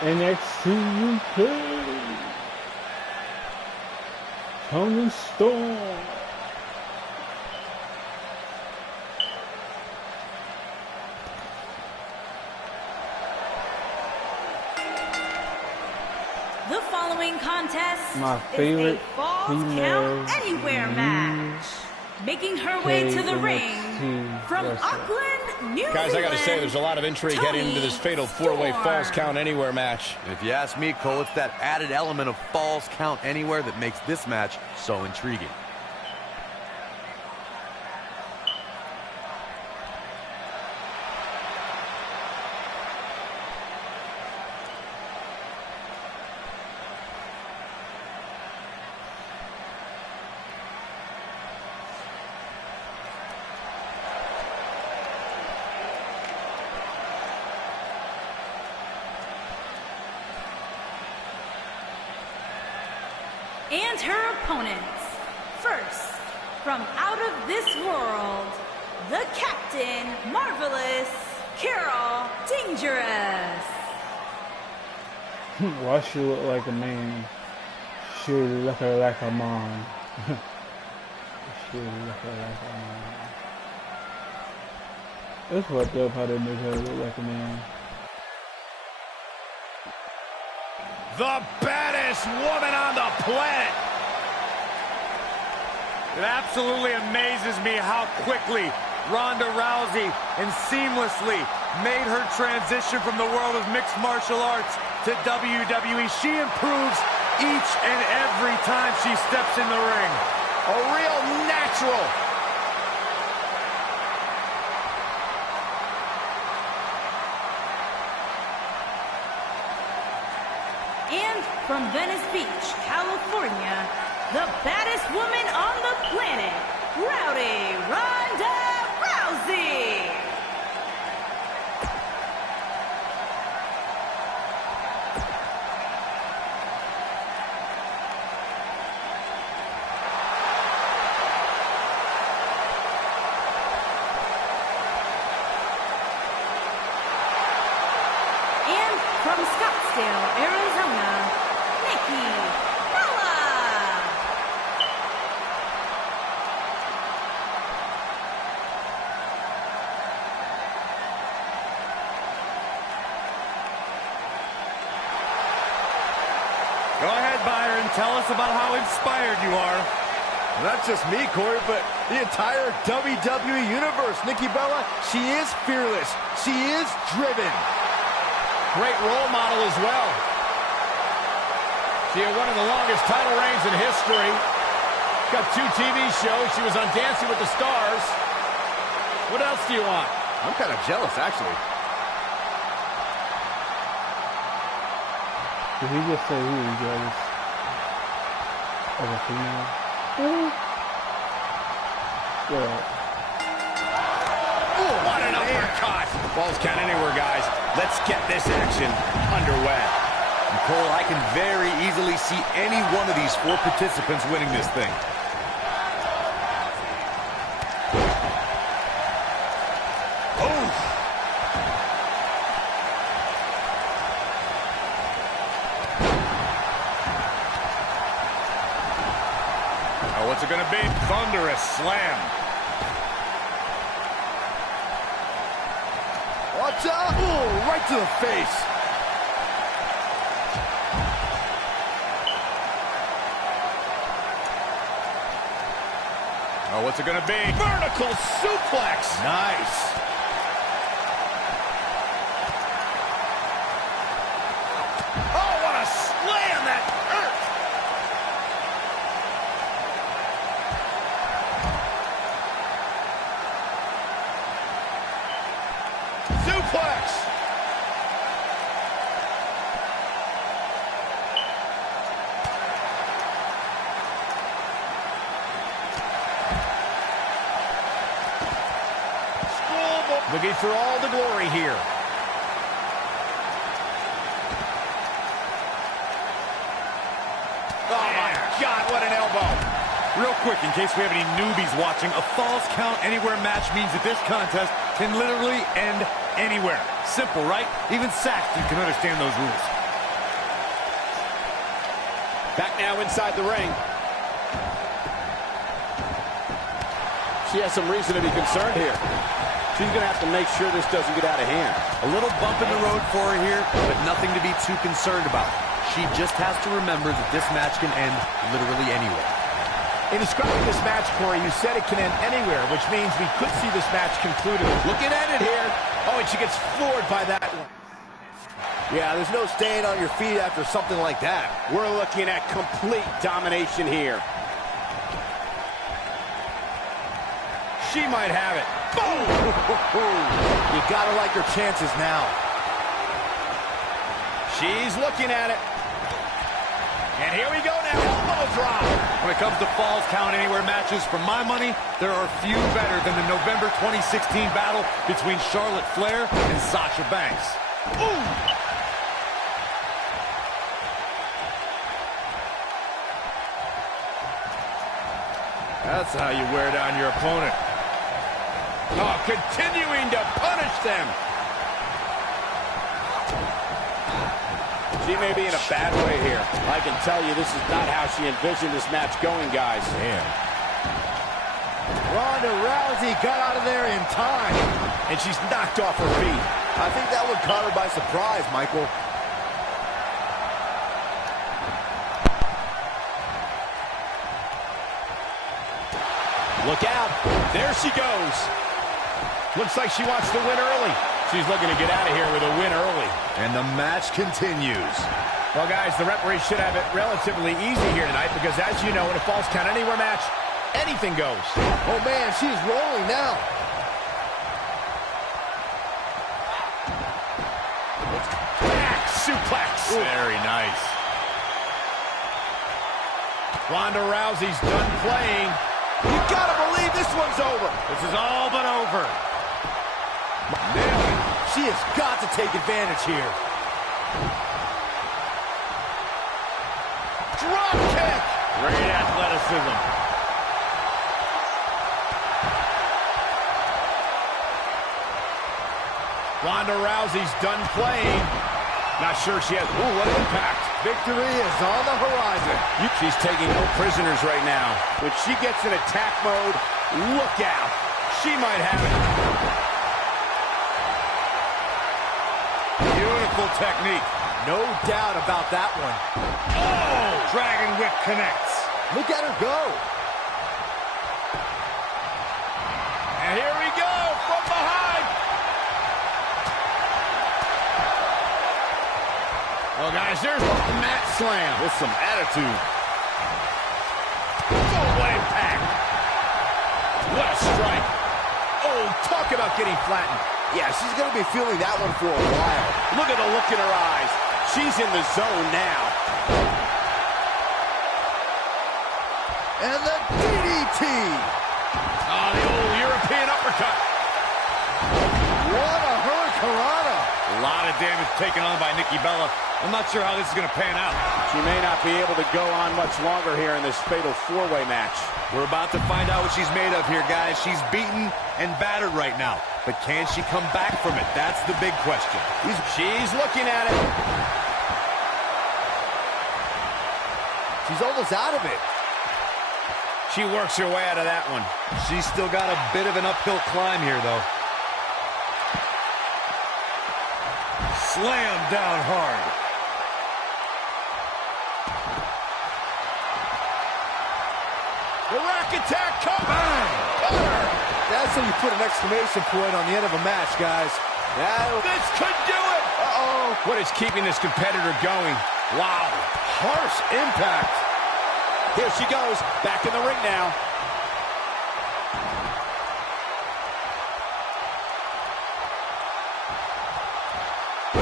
NXT UK. Tony Storm. The following contest My favorite is a Falls Count Anywhere match. Making her way to the ring from Auckland, New Zealand. Guys, I gotta say, there's a lot of intrigue heading into this fatal four-way Falls Count Anywhere match. And if you ask me, Cole, it's that added element of Falls Count Anywhere that makes this match so intriguing. And her opponents. First, from out of this world, the Captain Marvelous, Carol Dangerous. Why she look like a man? She look like a man. She look like a man. That's fucked up how they make her look like a man. The baddest woman on the planet. It absolutely amazes me how quickly Ronda Rousey and seamlessly made her transition from the world of mixed martial arts to WWE. She improves each and every time she steps in the ring. A real natural. And from Venice Beach, California, the baddest woman on the planet, Rowdy Ronda Rousey. And from Scottsdale, Arizona, Nikki Bella. Go ahead, Byron. Tell us about how inspired you are. Not just me, Corey, but the entire WWE Universe. Nikki Bella, she is fearless. She is driven. Great role model as well. She had one of the longest title reigns in history. Got 2 TV shows. She was on Dancing with the Stars. What else do you want? I'm kind of jealous, actually. Did he just say he was jealous of a female? Yeah. Ooh, what an uppercut. Falls Count Anywhere, guys. Let's get this action underway. Cole, I can very easily see any one of these 4 participants winning this thing. Oh, what's it going to be? Thunderous slam. Watch out! Ooh, right to the face. Oh, what's it going to be? Vertical suplex. Nice. Oh, what a slam that hurt. Suplex. Looking for all the glory here. Oh, my God, what an elbow. Real quick, in case we have any newbies watching, a Falls Count Anywhere match means that this contest can literally end anywhere. Simple, right? Even Saxton can understand those rules. Back now inside the ring. She has some reason to be concerned here. She's going to have to make sure this doesn't get out of hand. A little bump in the road for her here, but nothing to be too concerned about. She just has to remember that this match can end literally anywhere. In describing this match, Corey, you said it can end anywhere, which means we could see this match concluded. Looking at it here. Oh, and she gets floored by that one. Yeah, there's no staying on your feet after something like that. We're looking at complete domination here. She might have it. Boom! You gotta like her chances now. She's looking at it. And here we go now. Elbow drop. When it comes to Falls Count Anywhere matches, for my money, there are few better than the November 2016 battle between Charlotte Flair and Sasha Banks. Ooh! That's how you wear down your opponent. Oh, continuing to punish them. She may be in a bad way here. I can tell you this is not how she envisioned this match going, guys. Man. Ronda Rousey got out of there in time. And she's knocked off her feet. I think that one caught her by surprise, Michael. Look out. There she goes. Looks like she wants to win early. She's looking to get out of here with a win early. And the match continues. Well, guys, the referee should have it relatively easy here tonight because, as you know, in a Falls Count Anywhere match, anything goes. Oh, man, she's rolling now. Back suplex. Ooh. Very nice. Ronda Rousey's done playing. You gotta believe this one's over. This is all but over. Man, she has got to take advantage here. Drop kick. Great athleticism. Ronda Rousey's done playing. Not sure she has. Ooh, what an impact. Victory is on the horizon. She's taking no prisoners right now. When she gets in attack mode, look out. She might have it. Beautiful technique. No doubt about that one. Oh! Dragon Whip connects. Look at her go. And here we go from behind. Well, guys, there's a mat slam with some attitude. Full impact. What a strike. Oh, talk about getting flattened. Yeah, she's going to be feeling that one for a while. Look at the look in her eyes. She's in the zone now. And the DDT. Oh, the old European uppercut. What a hurricanrana. A lot of damage taken on by Nikki Bella. I'm not sure how this is going to pan out. She may not be able to go on much longer here in this fatal four-way match. We're about to find out what she's made of here, guys. She's beaten and battered right now. But can she come back from it? That's the big question. She's looking at it. She's almost out of it. She works her way out of that one. She's still got a bit of an uphill climb here, though. Slam down hard. The rack attack comes. Cutter. That's how you put an exclamation point on the end of a match, guys. This could do it. Uh-oh. What is keeping this competitor going? Wow. Harsh impact. Here she goes. Back in the ring now.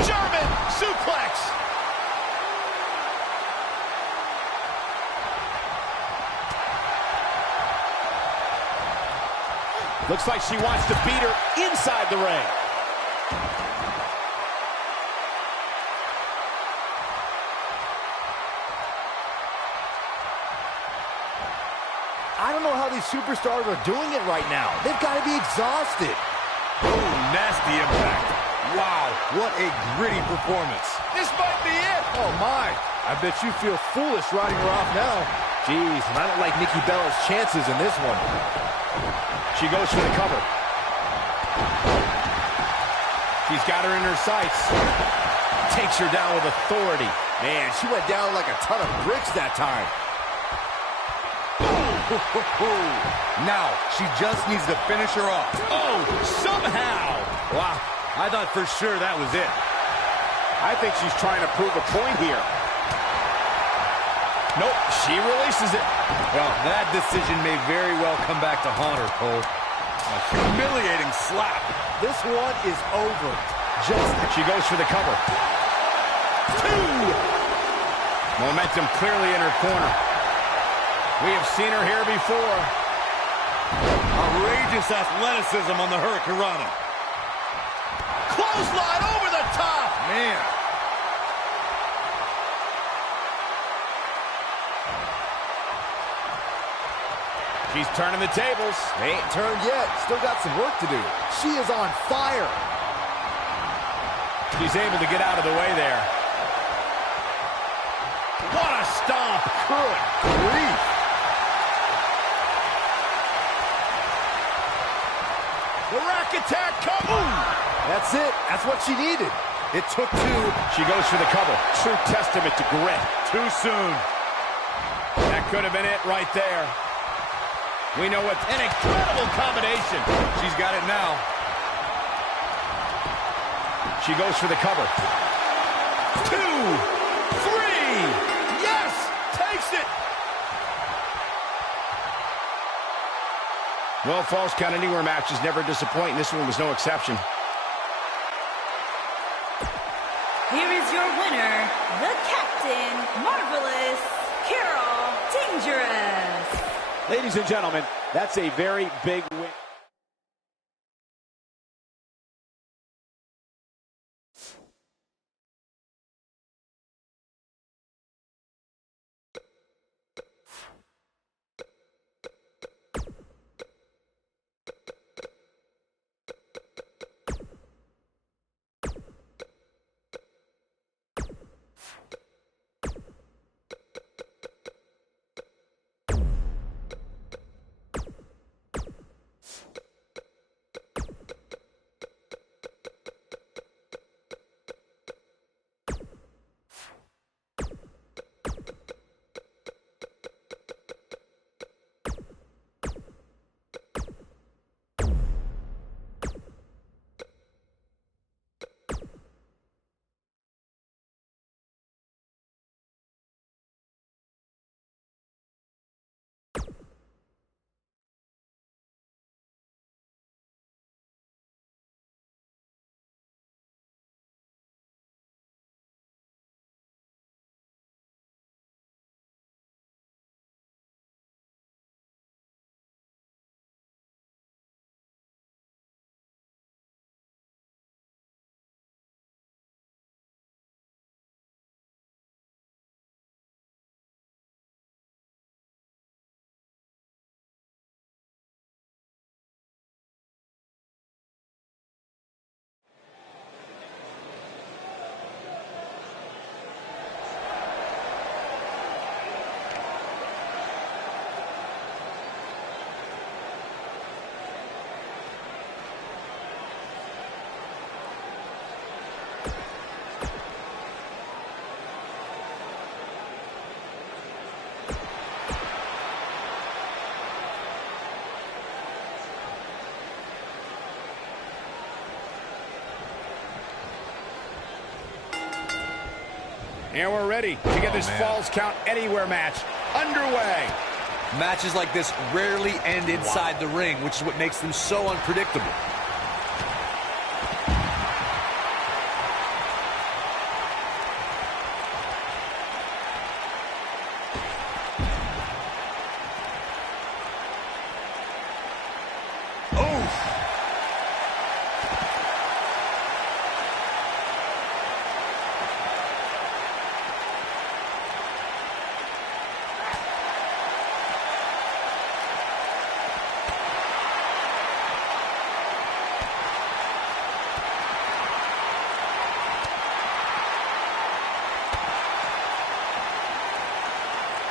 German suplex. Looks like she wants to beat her inside the ring. I don't know how these superstars are doing it right now. They've got to be exhausted. Oh, nasty impact. Wow, what a gritty performance. This might be it. Oh, my. I bet you feel foolish riding her off now. Jeez, and I don't like Nikki Bella's chances in this one. She goes for the cover. She's got her in her sights. Takes her down with authority. Man, she went down like a ton of bricks that time. Now, she just needs to finish her off. Oh, somehow. Wow, I thought for sure that was it. I think she's trying to prove a point here. Nope, she releases it. Well, that decision may very well come back to haunt her, Cole. A humiliating slap. This one is over. She goes for the cover. 2! Momentum clearly in her corner. We have seen her here before. Outrageous athleticism on the Hurricanrana. Clothesline over the top. Man. She's turning the tables. They ain't turned yet. Still got some work to do. She is on fire. She's able to get out of the way there. What a stomp. Good grief. The rack attack comes. That's it. That's what she needed. It took 2. She goes for the cover. True testament to grit. Too soon. That could have been it right there. We know what an incredible combination. She's got it now. She goes for the cover. 2, 3. Yes! Takes it! Well, falls count anywhere matches never disappoint, and this one was no exception. Here is your winner, the Captain Marvelous, Carol Dangerous. Ladies and gentlemen, that's a very big win. And we're ready to get this Falls Count Anywhere match underway. Matches like this rarely end inside the ring, which is what makes them so unpredictable.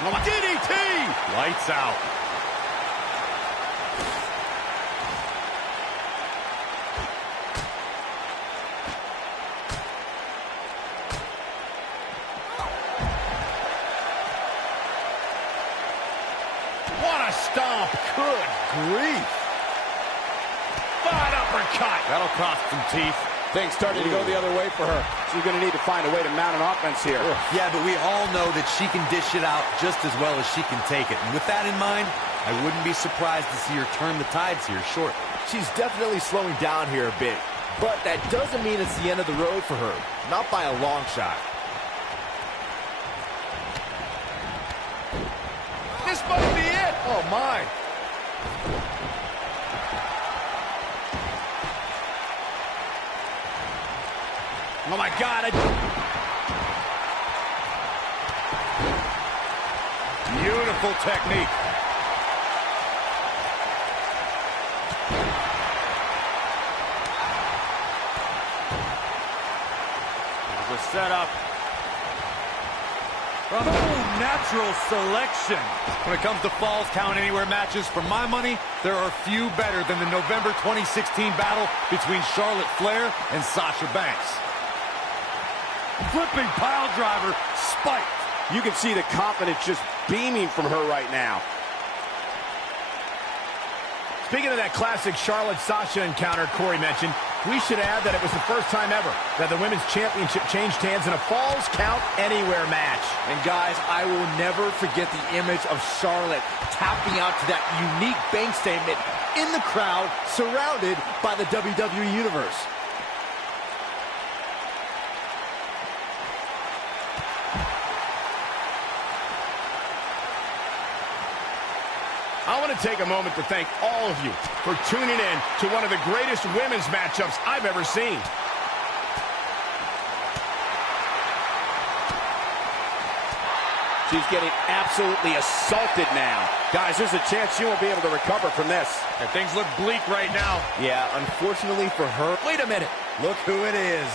DDT! Lights out. What a stomp. Good grief. Bad uppercut. That'll cost some teeth. Things starting to go the other way for her. She's going to need to find a way to mount an offense here. Yeah, but we all know that she can dish it out just as well as she can take it. And with that in mind, I wouldn't be surprised to see her turn the tides here shortly. She's definitely slowing down here a bit, but that doesn't mean it's the end of the road for her. Not by a long shot. This might be it. Oh, my. Oh, my God. Beautiful technique. There's a setup. Oh, natural selection. When it comes to Falls Count Anywhere matches, for my money, there are few better than the November 2016 battle between Charlotte Flair and Sasha Banks. Flipping pile driver, spiked. You can see the confidence just beaming from her right now. Speaking of that classic Charlotte-Sasha encounter Corey mentioned, we should add that it was the first time ever that the Women's Championship changed hands in a Falls Count Anywhere match. And guys, I will never forget the image of Charlotte tapping out to that unique bank statement in the crowd, surrounded by the WWE Universe. I want to take a moment to thank all of you for tuning in to one of the greatest women's matchups I've ever seen. She's getting absolutely assaulted now. Guys, there's a chance she won't be able to recover from this. And things look bleak right now. Yeah, unfortunately for her. Wait a minute. Look who it is.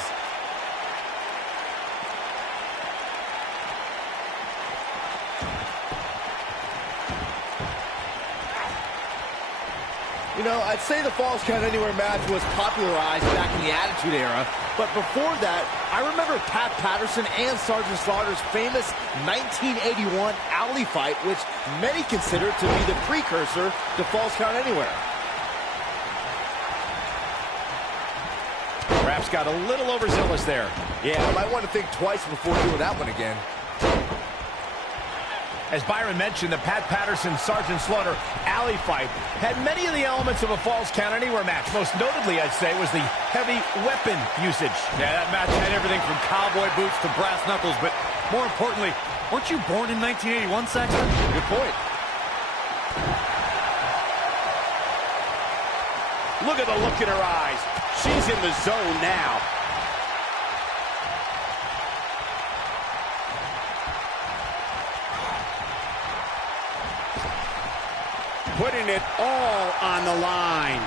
You know, I'd say the Falls Count Anywhere match was popularized back in the Attitude Era, but before that, I remember Pat Patterson and Sergeant Slaughter's famous 1981 alley fight, which many consider to be the precursor to Falls Count Anywhere. Perhaps got a little overzealous there. Yeah, I might want to think twice before doing that one again. As Byron mentioned, the Pat Patterson-Sergeant Slaughter alley fight had many of the elements of a Falls Count Anywhere match. Most notably, I'd say, was the heavy weapon usage. Yeah, that match had everything from cowboy boots to brass knuckles, but more importantly, weren't you born in 1981, Saxton? Good point. Look at the look in her eyes. She's in the zone now. Putting it all on the line.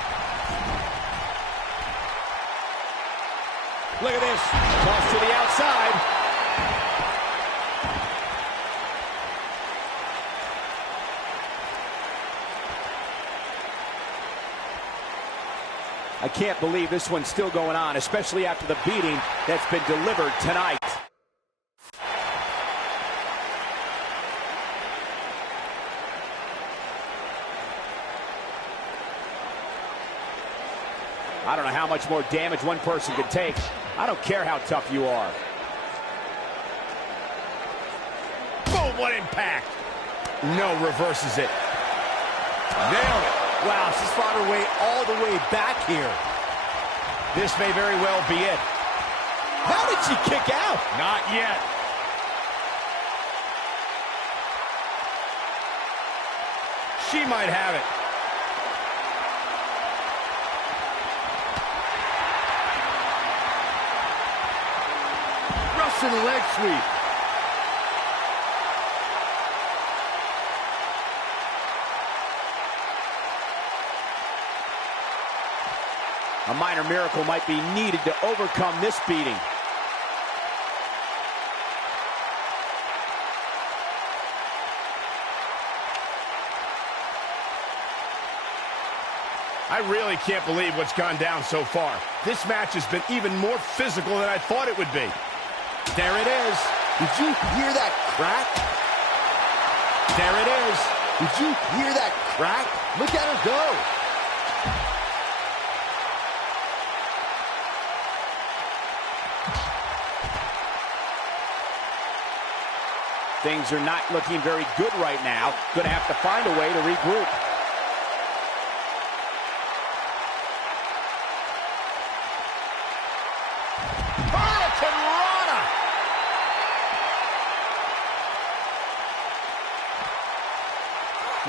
Look at this. Toss to the outside. I can't believe this one's still going on, especially after the beating that's been delivered tonight. I don't know how much more damage one person could take. I don't care how tough you are. Boom, what impact. No, reverses it. Nailed it. Wow, she's fought her way all the way back here. This may very well be it. How did she kick out? Not yet. She might have it. Russian leg sweep. A minor miracle might be needed to overcome this beating. I really can't believe what's gone down so far. This match has been even more physical than I thought it would be. There it is. Did you hear that crack? There it is. Did you hear that crack? Look at her go. Things are not looking very good right now. Going to have to find a way to regroup.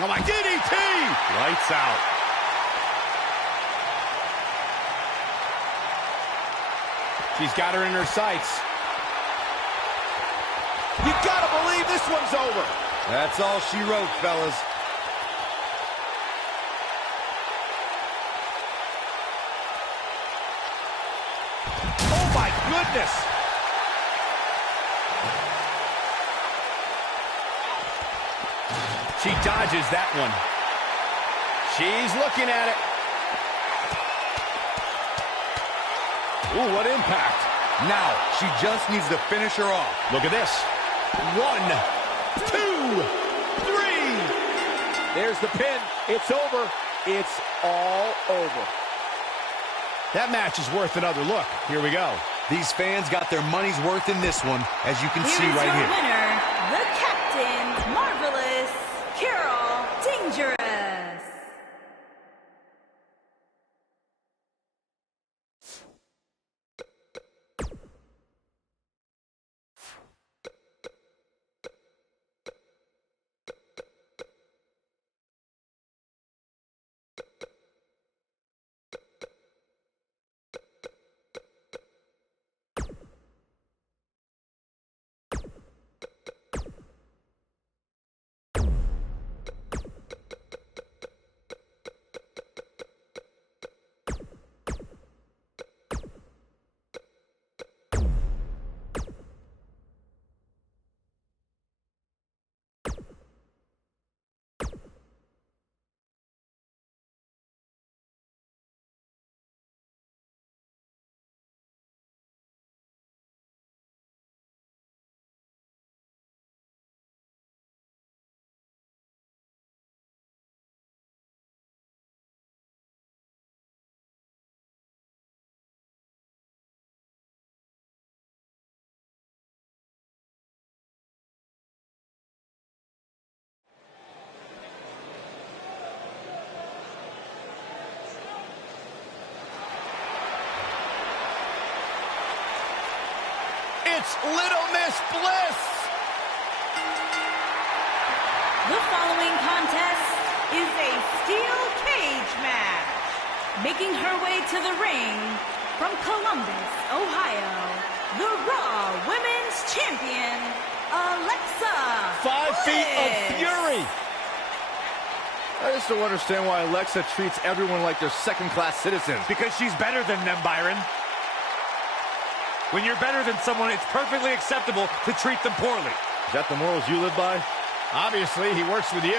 Oh my DDT! Lights out. She's got her in her sights. You gotta believe this one's over. That's all she wrote, fellas. Oh my goodness! She dodges that one. She's looking at it. Ooh, what impact. Now, she just needs to finish her off. Look at this. 1, 2, 3. There's the pin. It's over. It's all over. That match is worth another look. Here we go. These fans got their money's worth in this one, as you can see right here. Winner, the Captain Marvelous Carol Dangerous. It's Little Miss Bliss. The following contest is a steel cage match. Making her way to the ring from Columbus, Ohio, the Raw Women's Champion, Alexa 5 feet of fury. I just don't understand why Alexa treats everyone like they're second-class citizens. Because she's better than them, Byron. When you're better than someone, it's perfectly acceptable to treat them poorly. Is that the morals you live by? Obviously, he works with you.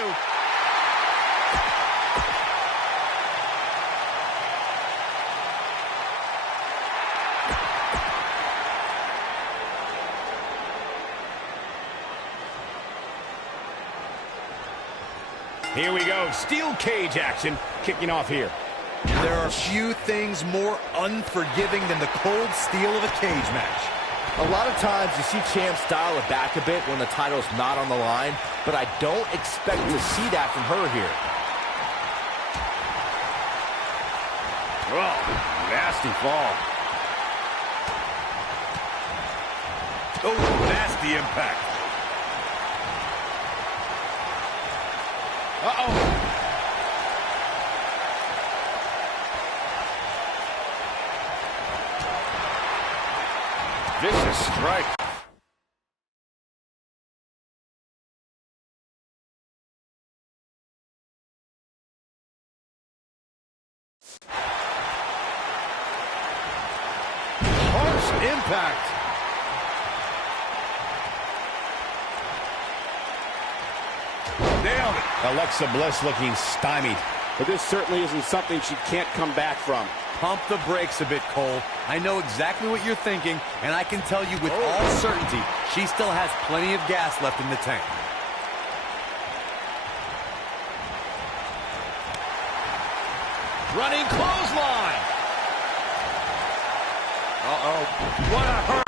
Here we go. Steel cage action kicking off here. There are few things more unforgiving than the cold steel of a cage match. A lot of times you see champs dial it back a bit when the title's not on the line, but I don't expect to see that from her here. Oh, nasty fall. Oh, nasty impact. Uh-oh. Vicious strike. Harsh impact. Nailed it. Alexa Bliss looking stymied. but this certainly isn't something she can't come back from. Pump the brakes a bit, Cole. I know exactly what you're thinking, and I can tell you with all certainty, she still has plenty of gas left in the tank. Running clothesline. Uh-oh. What a hurt.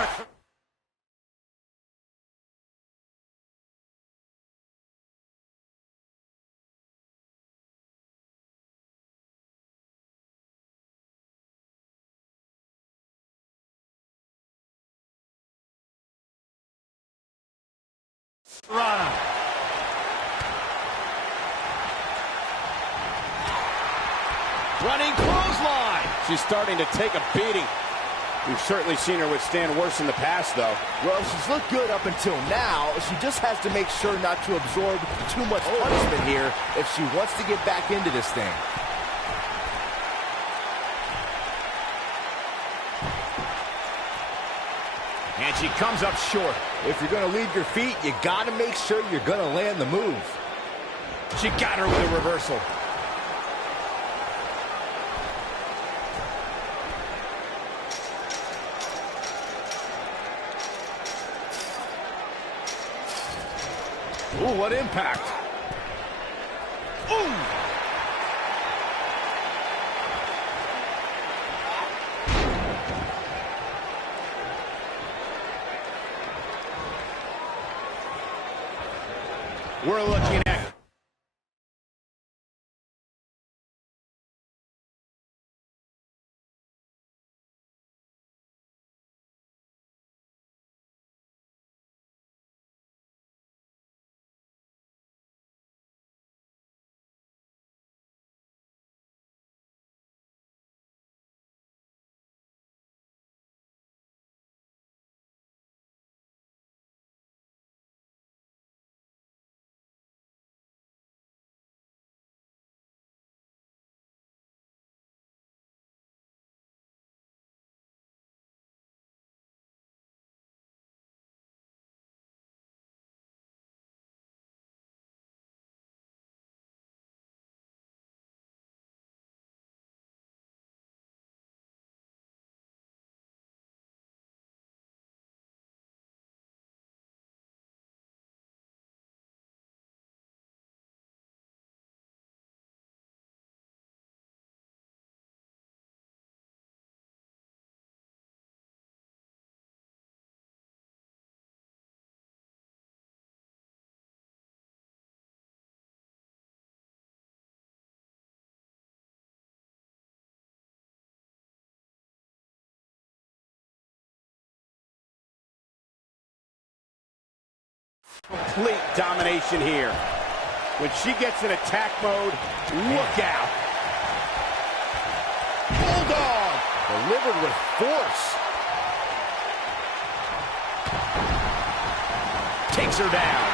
Rana. Running clothesline. She's starting to take a beating. We've certainly seen her withstand worse in the past, though. Well, she's looked good up until now. She just has to make sure not to absorb too much punishment here if she wants to get back into this thing. And she comes up short. If you're going to leave your feet, you got to make sure you're going to land the move. She got her with a reversal. Ooh, what impact. Ooh! We're looking at complete domination here. When she gets in attack mode, look out. Bulldog delivered with force. Takes her down.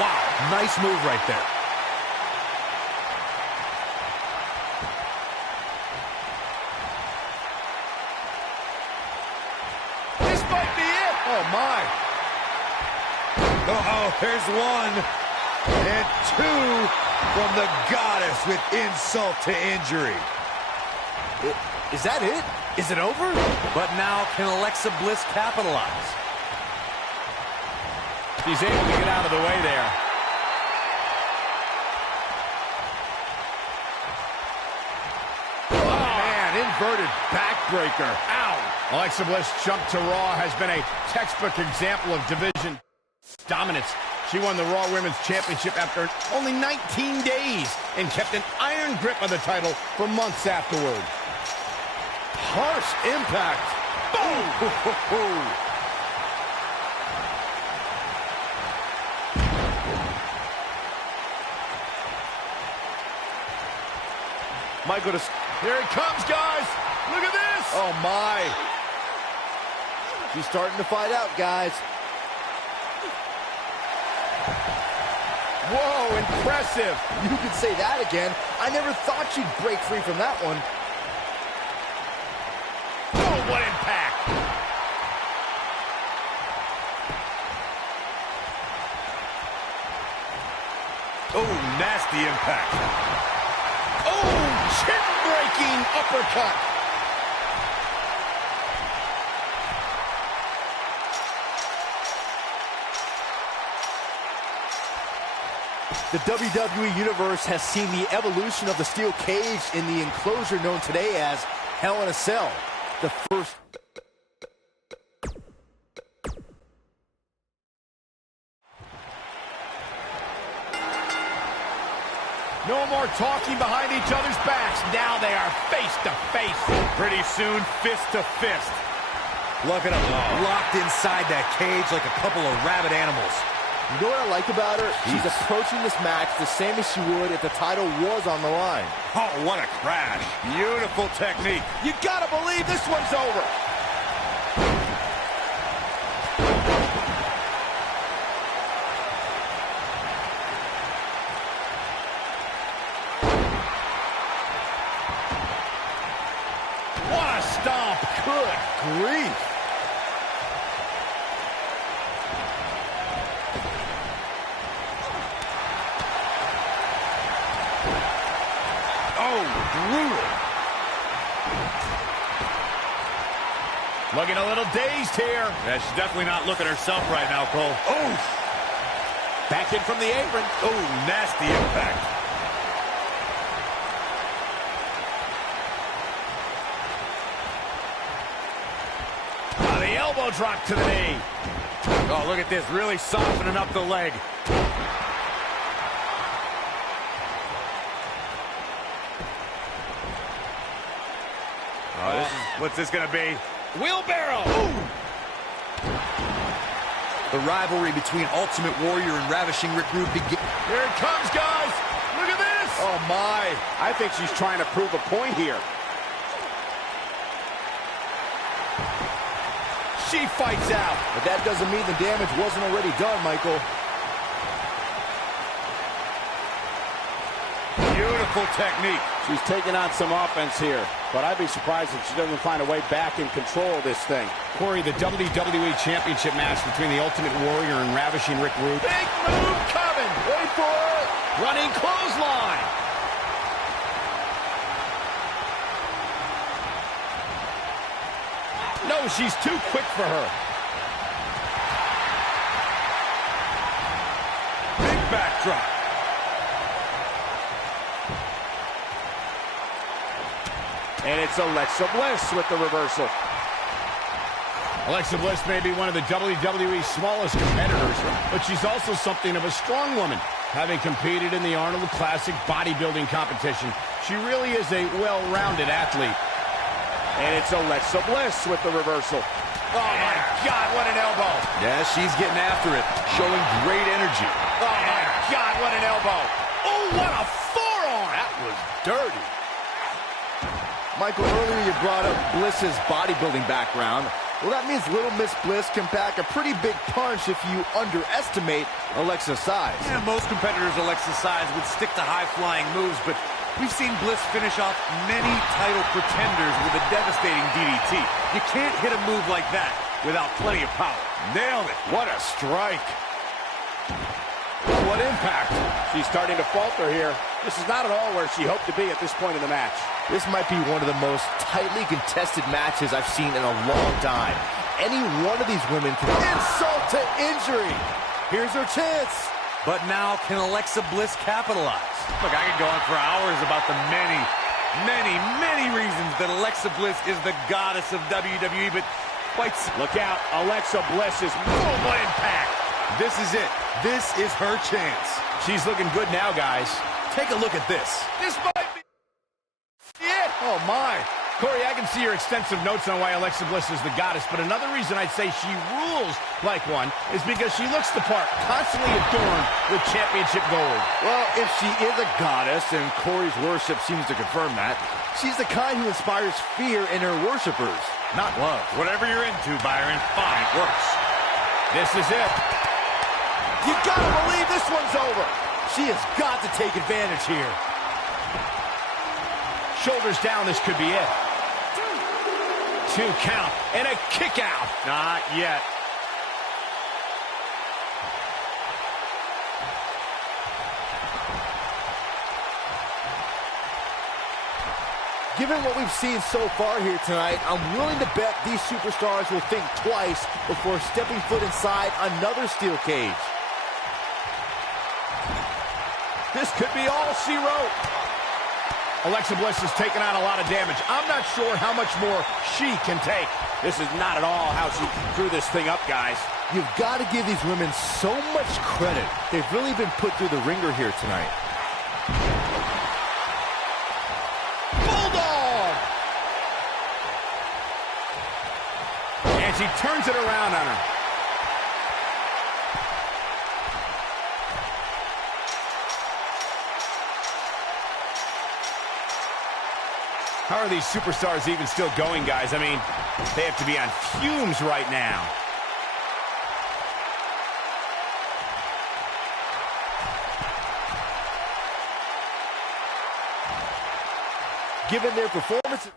Wow, nice move right there. This might be it. Oh, my. Uh-oh, here's one. And two from the goddess with insult to injury. Is that it? Is it over? But now can Alexa Bliss capitalize? She's able to get out of the way there. Oh, man, inverted backbreaker. Ow! Alexa Bliss' jump to Raw has been a textbook example of division dominance. She won the Raw Women's Championship after only 19 days and kept an iron grip on the title for months afterward. Harsh impact. Boom! Might go to... Here it comes, guys! Look at this! Oh, my. She's starting to fight out, guys. Whoa, impressive! You could say that again. I never thought she'd break free from that one. Oh, what impact! Oh, nasty impact. Oh, chin-breaking uppercut. The WWE Universe has seen the evolution of the steel cage in the enclosure known today as Hell in a Cell. The first... No more talking behind each other's backs. Now they are face to face. Pretty soon, fist to fist. Look at them, locked inside that cage like a couple of rabid animals. You know what I like about her? She's approaching this match the same as she would if the title was on the line. Oh, what a crash. Beautiful technique. You gotta believe this one's over. What a stomp. Good grief. Brutal. Looking a little dazed here. Yeah, she's definitely not looking herself right now, Cole. Oh! Back in from the apron. Oh, nasty impact. The elbow drop to the knee. Oh, look at this. Really softening up the leg. What's this going to be? Wheelbarrow. Ooh. The rivalry between Ultimate Warrior and Ravishing Rick Rude begins. Here it comes, guys. Look at this. Oh, my. I think she's trying to prove a point here. She fights out. But that doesn't mean the damage wasn't already done, Michael. Beautiful technique. She's taking on some offense here, but I'd be surprised if she doesn't find a way back in control of this thing. Corey, the WWE Championship match between the Ultimate Warrior and Ravishing Rick Rude. Big move coming. Wait for it. Running clothesline. No, she's too quick for her. Big backdrop. And it's Alexa Bliss with the reversal. Alexa Bliss may be one of the WWE's smallest competitors, but she's also something of a strong woman. Having competed in the Arnold Classic bodybuilding competition, she really is a well-rounded athlete. And it's Alexa Bliss with the reversal. Oh, my God, what an elbow. Yeah, she's getting after it, showing great energy. Oh, my God, what an elbow. Oh, what a forearm. That was dirty. Michael, earlier you brought up Bliss's bodybuilding background. Well, that means Little Miss Bliss can pack a pretty big punch if you underestimate Alexa's size. Yeah, most competitors Alexa's size would stick to high-flying moves, but we've seen Bliss finish off many title pretenders with a devastating DDT. You can't hit a move like that without plenty of power. Nailed it. What a strike. What impact. She's starting to falter here. This is not at all where she hoped to be at this point in the match. This might be one of the most tightly contested matches I've seen in a long time. Any one of these women can insult to injury. Here's her chance. But now, can Alexa Bliss capitalize? Look, I could go on for hours about the many reasons that Alexa Bliss is the goddess of WWE, but quite... Look out, Alexa Bliss is full impact. This is it. This is her chance. She's looking good now, guys. Take a look at this. This might be it. Oh, my. Corey, I can see your extensive notes on why Alexa Bliss is the goddess, but another reason I'd say she rules like one is because she looks the part, constantly adorned with championship gold. Well, if she is a goddess, and Corey's worship seems to confirm that, she's the kind who inspires fear in her worshipers, not love. Whatever you're into, Byron, fine, it works. This is it. You gotta believe this one's over. She has got to take advantage here. Shoulders down, this could be it. 2 count, and a kick out. Not yet. Given what we've seen so far here tonight, I'm willing to bet these superstars will think twice before stepping foot inside another steel cage. This could be all she wrote. Alexa Bliss has taken on a lot of damage. I'm not sure how much more she can take. This is not at all how she drew this thing up, guys. You've got to give these women so much credit. They've really been put through the ringer here tonight. Bulldog! And she turns it around on her. How are these superstars even still going, guys? I mean, they have to be on fumes right now. Given their performance...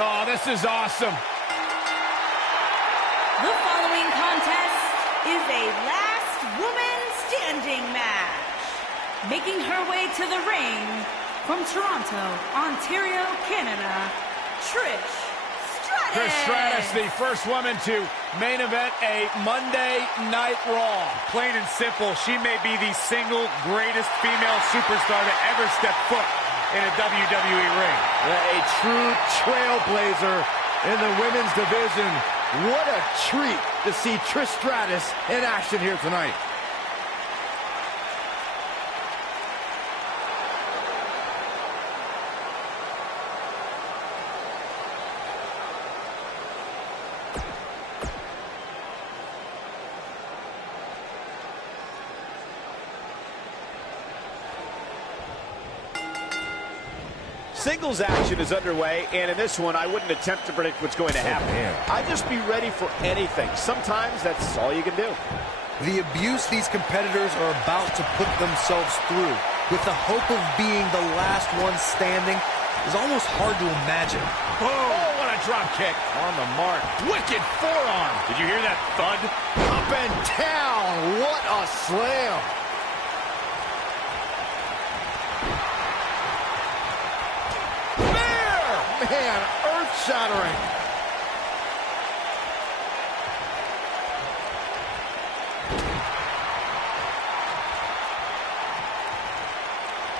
Oh, this is awesome. The following contest is a last woman standing match. Making her way to the ring from Toronto, Ontario, Canada, Trish Stratus. Trish Stratus, the first woman to main event a Monday Night Raw. Plain and simple, she may be the single greatest female superstar to ever step foot in a WWE ring. A true trailblazer in the women's division. What a treat to see Trish Stratus in action here tonight. Singles action is underway, and in this one, I wouldn't attempt to predict what's going to happen. I'd just be ready for anything. Sometimes that's all you can do. The abuse these competitors are about to put themselves through, with the hope of being the last one standing, is almost hard to imagine. Boom! Oh, what a drop kick. On the mark. Wicked forearm. Did you hear that thud? Up and down. What a slam. Man, earth-shattering.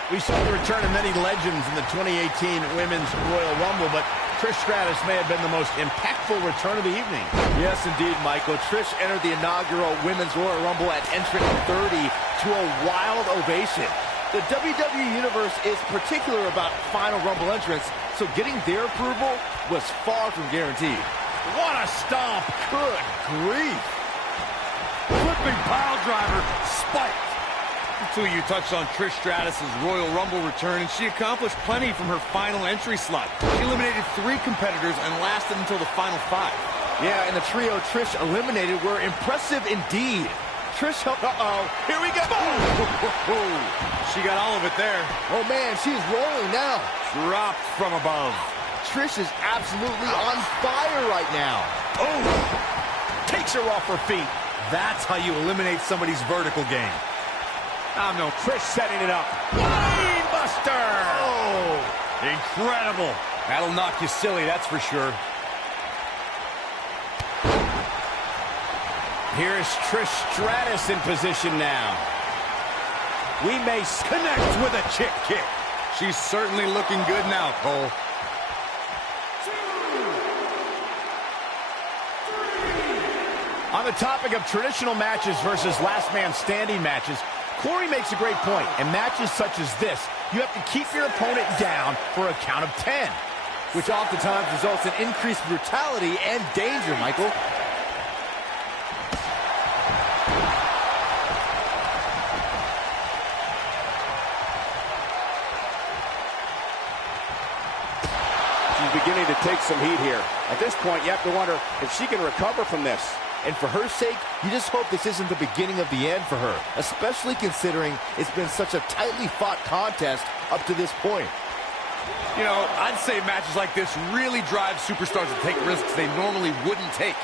We saw the return of many legends in the 2018 Women's Royal Rumble, but Trish Stratus may have been the most impactful return of the evening. Yes, indeed, Michael. Trish entered the inaugural Women's Royal Rumble at entrant 30 to a wild ovation. The WWE Universe is particular about final Rumble entrants, so getting their approval was far from guaranteed. What a stomp. Good grief. Flipping pile driver, spiked. Until you touched on Trish Stratus' Royal Rumble return, and she accomplished plenty from her final entry slot. She eliminated 3 competitors and lasted until the final 5. Yeah, and the trio Trish eliminated were impressive indeed. Trish helped. Uh-oh. Here we go. She got all of it there. Oh, man, she's rolling now. Dropped from above. Trish is absolutely on fire right now. Oh! Takes her off her feet. That's how you eliminate somebody's vertical game. Oh, no. Trish setting it up. Buster! Oh! Incredible. That'll knock you silly, that's for sure. Here's Trish Stratus in position now. We may connect with a chick kick. She's certainly looking good now, Cole. 2, 3. On the topic of traditional matches versus last man standing matches, Corey makes a great point. In matches such as this, you have to keep your opponent down for a count of 10. Which oftentimes results in increased brutality and danger, Michael. She's beginning to take some heat here. At this point, you have to wonder if she can recover from this. And for her sake, you just hope this isn't the beginning of the end for her, especially considering it's been such a tightly fought contest up to this point. You know, I'd say matches like this really drive superstars to take risks they normally wouldn't take.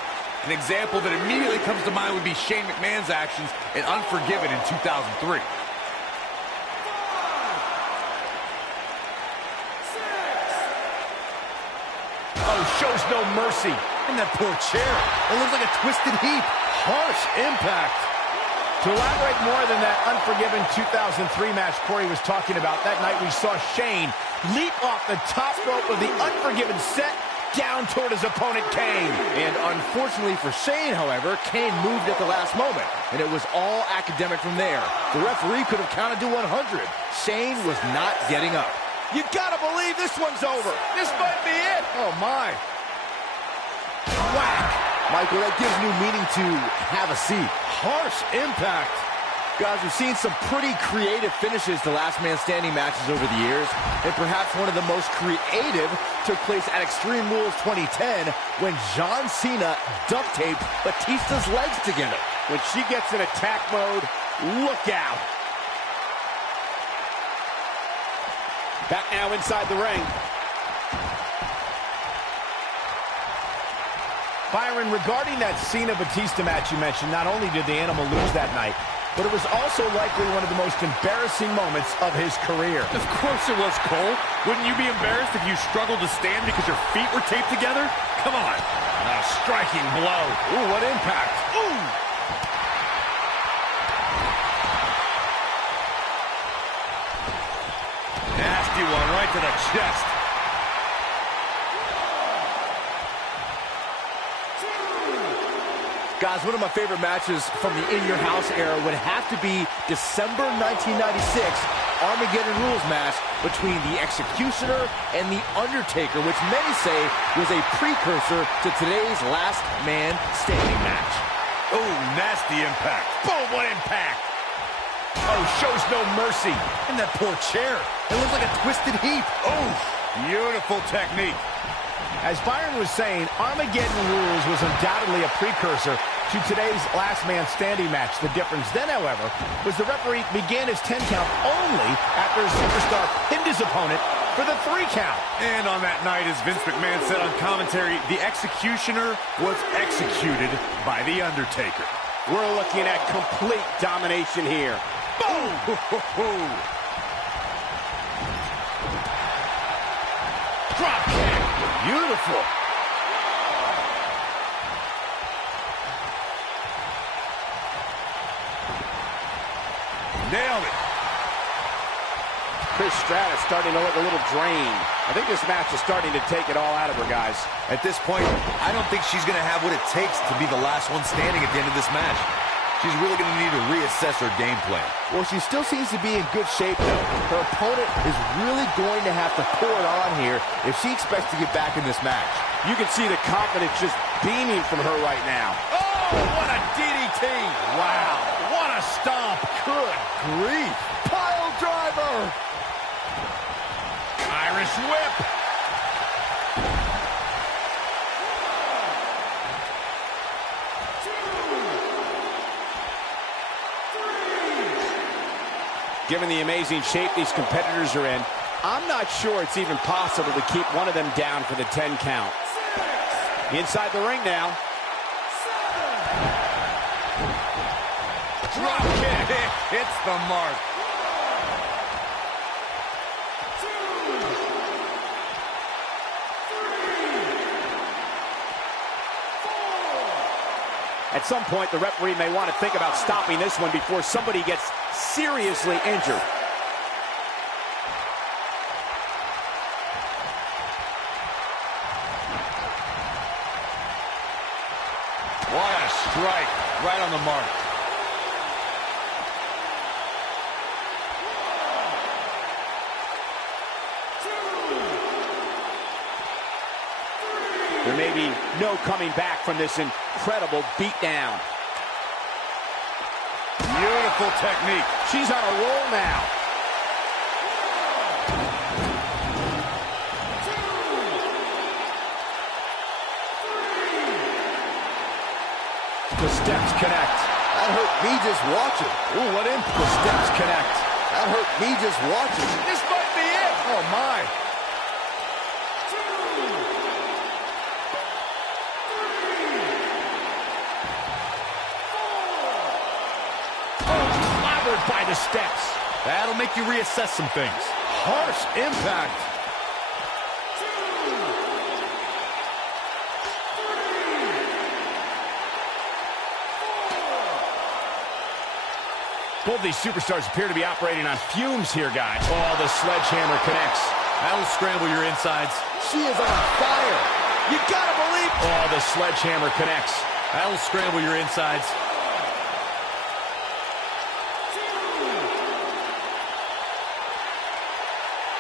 An example that immediately comes to mind would be Shane McMahon's actions in Unforgiven in 2003. Oh, shows no mercy. And that poor chair. It looks like a twisted heap. Harsh impact. To elaborate more than that Unforgiven 2003 match Corey was talking about, that night we saw Shane leap off the top rope of the Unforgiven set down toward his opponent, Kane. And unfortunately for Shane, however, Kane moved at the last moment, and it was all academic from there. The referee could have counted to 100. Shane was not getting up. You gotta believe this one's over. This might be it. Oh, my. Whack. Michael, that gives new meaning to have a seat. Harsh impact. Guys, we've seen some pretty creative finishes to last man standing matches over the years, and perhaps one of the most creative took place at Extreme Rules 2010 when John Cena duct taped Batista's legs together. When she gets in attack mode, look out. Back now inside the ring. Byron, regarding that Cena-Batista match you mentioned, not only did the Animal lose that night, but it was also likely one of the most embarrassing moments of his career. Of course it was, Cole. Wouldn't you be embarrassed if you struggled to stand because your feet were taped together? Come on. A striking blow. Ooh, what impact. Ooh. Nasty one right to the chest. Guys, one of my favorite matches from the In Your House era would have to be December 1996 Armageddon Rules match between the Executioner and the Undertaker, which many say was a precursor to today's Last Man Standing match. Oh, nasty impact. Boom, what impact. Oh, shows no mercy. And that poor chair. It looks like a twisted heap. Oh. Beautiful technique. As Byron was saying, Armageddon Rules was undoubtedly a precursor to today's last man standing match. The difference then, however, was the referee began his 10 count only after a superstar pinned his opponent for the 3 count. And on that night, as Vince McMahon said on commentary, the executioner was executed by The Undertaker. We're looking at complete domination here. Boom! Drop kick. Beautiful. Nailed it. Chris Stratus starting to look a little drained. I think this match is starting to take it all out of her, guys. At this point, I don't think she's going to have what it takes to be the last one standing at the end of this match. She's really going to need to reassess her game plan. Well, she still seems to be in good shape, though. Her opponent is really going to have to pour it on here if she expects to get back in this match. You can see the confidence just beaming from her right now. Oh, what a DDT. Wow. What a stomp. Good grief. Pile driver! Irish whip. Given the amazing shape these competitors are in, I'm not sure it's even possible to keep one of them down for the 10 count. Inside the ring now. Drop kick. Hits the mark. At some point, the referee may want to think about stopping this one before somebody gets seriously injured. What a strike. Right on the mark. There may be no coming back from this incredible beatdown. Beautiful technique. She's on a roll now. The steps connect. That hurt me just watching. Ooh, what impact. The steps connect. That hurt me just watching. This might be it. Oh, my. By the steps. That'll make you reassess some things. Harsh impact. Both these superstars appear to be operating on fumes here, guys. Oh, the sledgehammer connects. That'll scramble your insides. She is on fire. You gotta believe. Oh, the sledgehammer connects. That'll scramble your insides.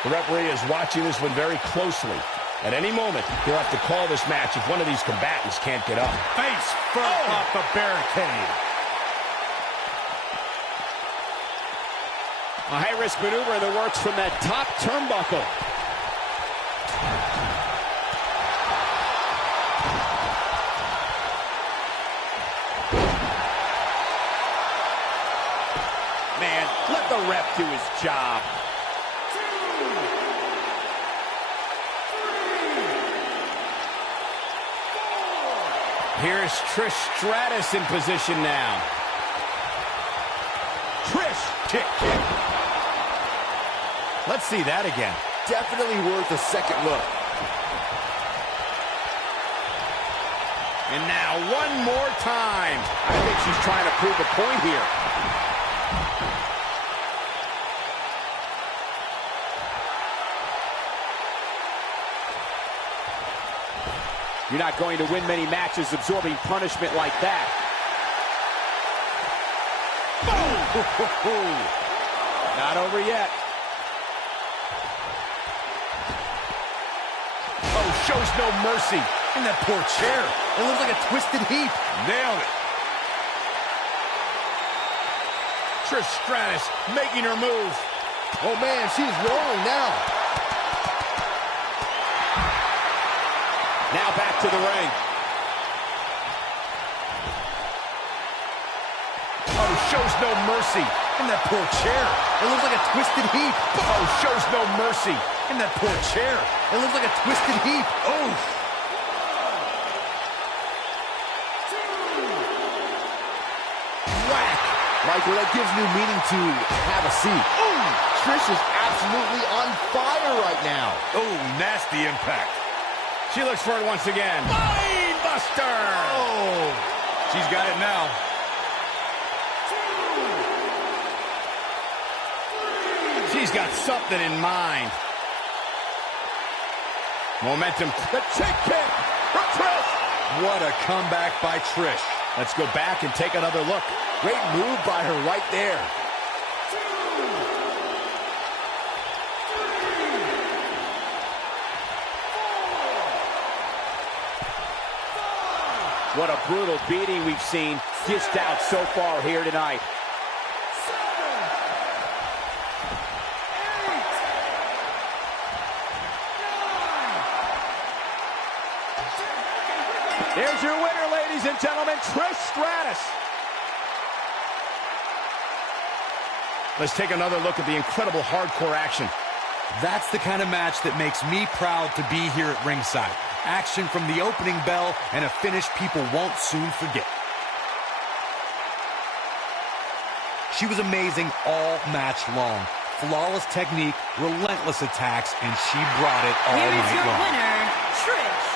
The referee is watching this one very closely. At any moment, he'll have to call this match if one of these combatants can't get up. Face first off the barricade. A high-risk maneuver that works from that top turnbuckle. Man, let the ref do his job. Here's Trish Stratus in position now. Trish, kick. Let's see that again. Definitely worth a second look. And now one more time. I think she's trying to prove a point here. You're not going to win many matches absorbing punishment like that. Boom! Not over yet. Oh, shows no mercy. And that poor chair. It looks like a twisted heap. Nailed it. Trish Stratus making her move. Oh, man, she's rolling now. to the ring. Oh, shows no mercy. In that poor chair. It looks like a twisted heap. Oh, shows no mercy. In that poor chair. It looks like a twisted heap. Oh. Whack. Michael, that gives new meaning to have a seat. Ooh, Trish is absolutely on fire right now. Oh, nasty impact. She looks for it once again. Mind Buster! Oh. She's got it now. She's got something in mind. Momentum. The chick kick from Trish. What a comeback by Trish. Let's go back and take another look. Great move by her right there. What a brutal beating we've seen dished out so far here tonight. There's your winner, ladies and gentlemen, Trish Stratus. Let's take another look at the incredible hardcore action. That's the kind of match that makes me proud to be here at ringside. Action from the opening bell and a finish people won't soon forget. She was amazing all match long. Flawless technique, relentless attacks, and she brought it all Here is night your long. winner, Trish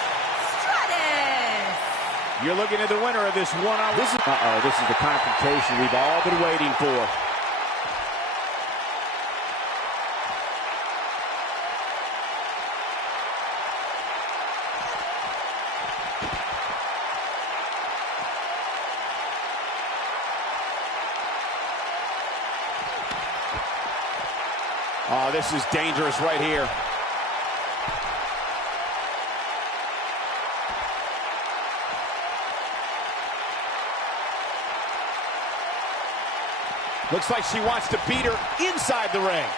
Stratus. You're looking at the winner of this one-on-one. This is the confrontation we've all been waiting for. Oh, this is dangerous right here. Looks like she wants to beat her inside the ring.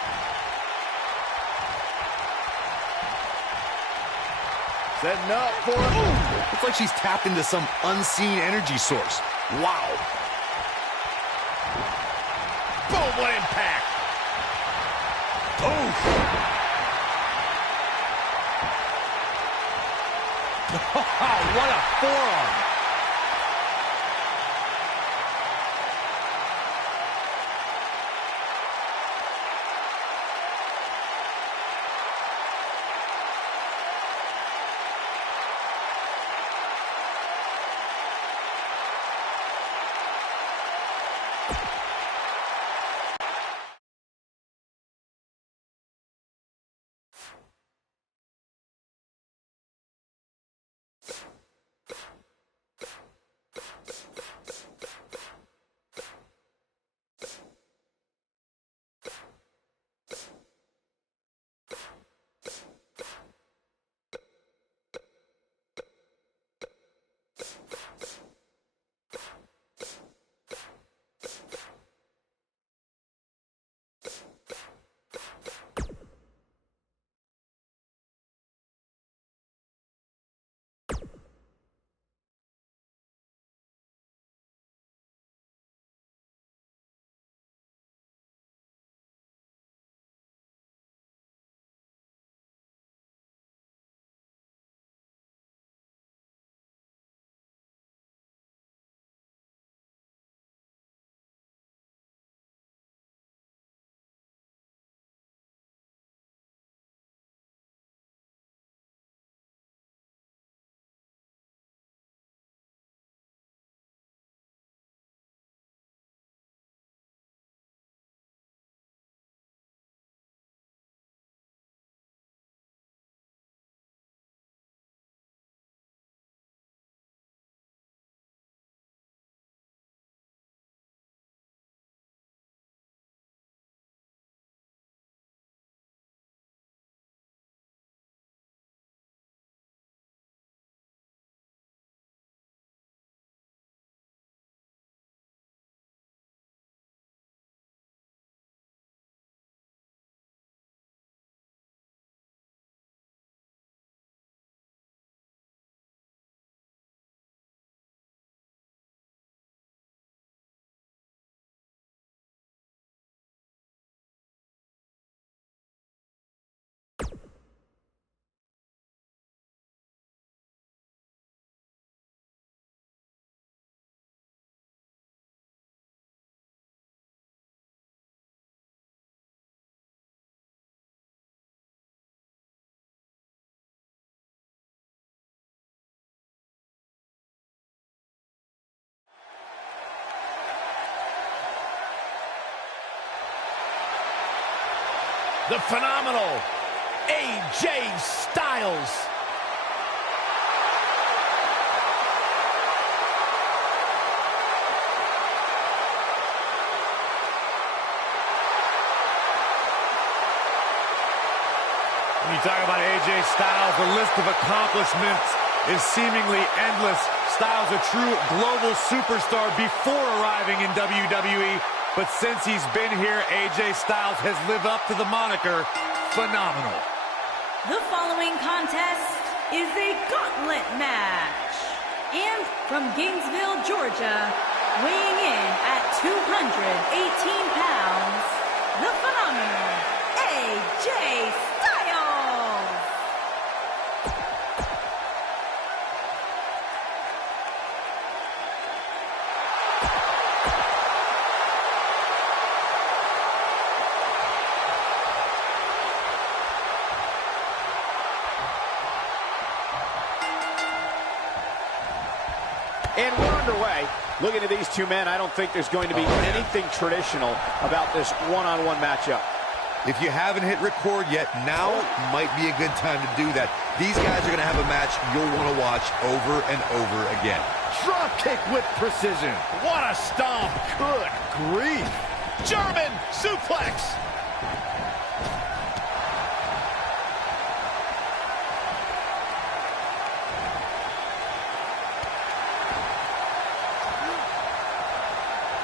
Setting up for it. Looks like she's tapped into some unseen energy source. Wow. Boom, what impact. Oh. What a forearm. the phenomenal AJ Styles. When you talk about AJ Styles, the list of accomplishments is seemingly endless. Styles, a true global superstar before arriving in WWE, but since he's been here, AJ Styles has lived up to the moniker phenomenal. The following contest is a gauntlet match. And from Gainesville, Georgia, weighing in at 218 pounds, the phenomenal AJ Styles. And we're underway. Looking at these two men, I don't think there's going to be anything traditional about this one-on-one matchup. If you haven't hit record yet, now might be a good time to do that. These guys are going to have a match you'll want to watch over and over again. Drop kick with precision. What a stomp. Good grief. German suplex.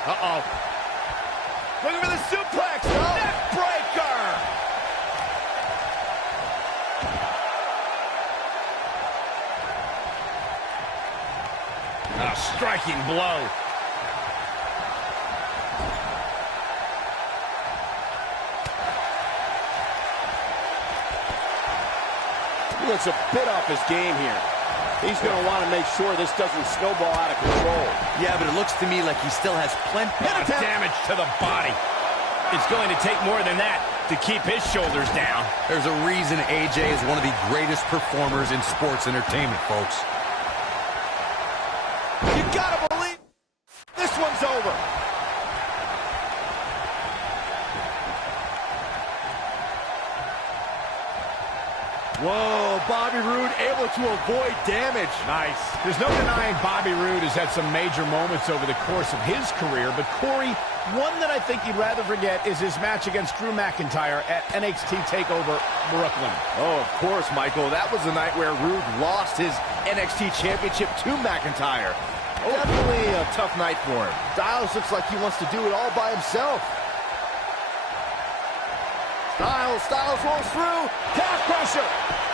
Uh-oh. Looking for the suplex. Neck breaker. A striking blow. He looks a bit off his game here. He's going to want to make sure this doesn't snowball out of control. Yeah, but it looks to me like he still has plenty of damage to the body. It's going to take more than that to keep his shoulders down. There's a reason AJ is one of the greatest performers in sports entertainment, folks. You gotta believe this one's over. Whoa, Bobby Roode able to avoid damage. Nice. There's no denying Bobby Roode has had some major moments over the course of his career, but Corey, one that I think you'd rather forget is his match against Drew McIntyre at NXT TakeOver Brooklyn. Oh, of course, Michael. That was the night where Roode lost his NXT Championship to McIntyre. Definitely a tough night for him. Styles looks like he wants to do it all by himself. Styles rolls through. Calf crusher.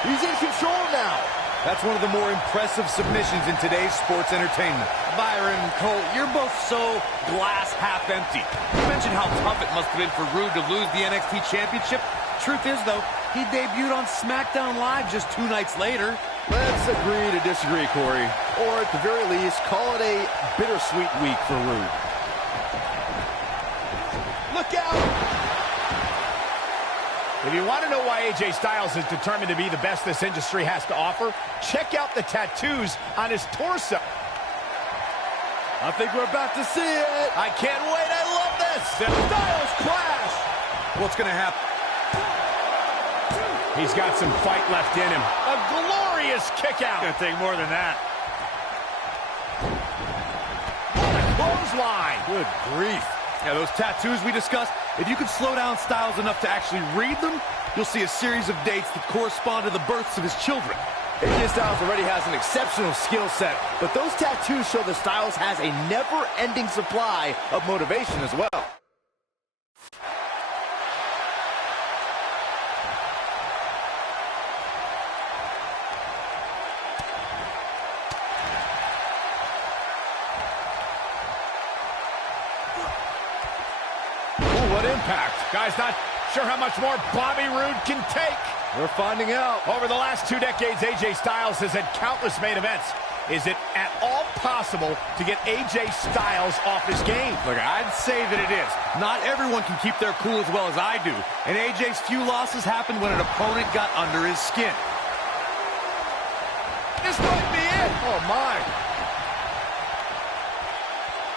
He's in control now. That's one of the more impressive submissions in today's sports entertainment. Byron, Cole, you're both so glass half empty. You mentioned how tough it must have been for Roode to lose the NXT Championship. Truth is, though, he debuted on SmackDown Live just 2 nights later. Let's agree to disagree, Corey. Or at the very least, call it a bittersweet week for Roode. Look out! If you want to know why AJ Styles is determined to be the best this industry has to offer, check out the tattoos on his torso. I think we're about to see it. I can't wait. I love this. Styles clash. What's going to happen? He's got some fight left in him. A glorious kick out. It's going to take more than that. What a clothesline. Good grief. Yeah, those tattoos we discussed, if you could slow down Styles enough to actually read them, you'll see a series of dates that correspond to the births of his children. AJ Styles already has an exceptional skill set, but those tattoos show that Styles has a never-ending supply of motivation as well. What impact. Guy's not sure how much more Bobby Roode can take. We're finding out. Over the last 2 decades, AJ Styles has had countless main events. Is it at all possible to get AJ Styles off his game? Look, I'd say that it is. Not everyone can keep their cool as well as I do. And AJ's few losses happened when an opponent got under his skin. This might be it. Oh, my.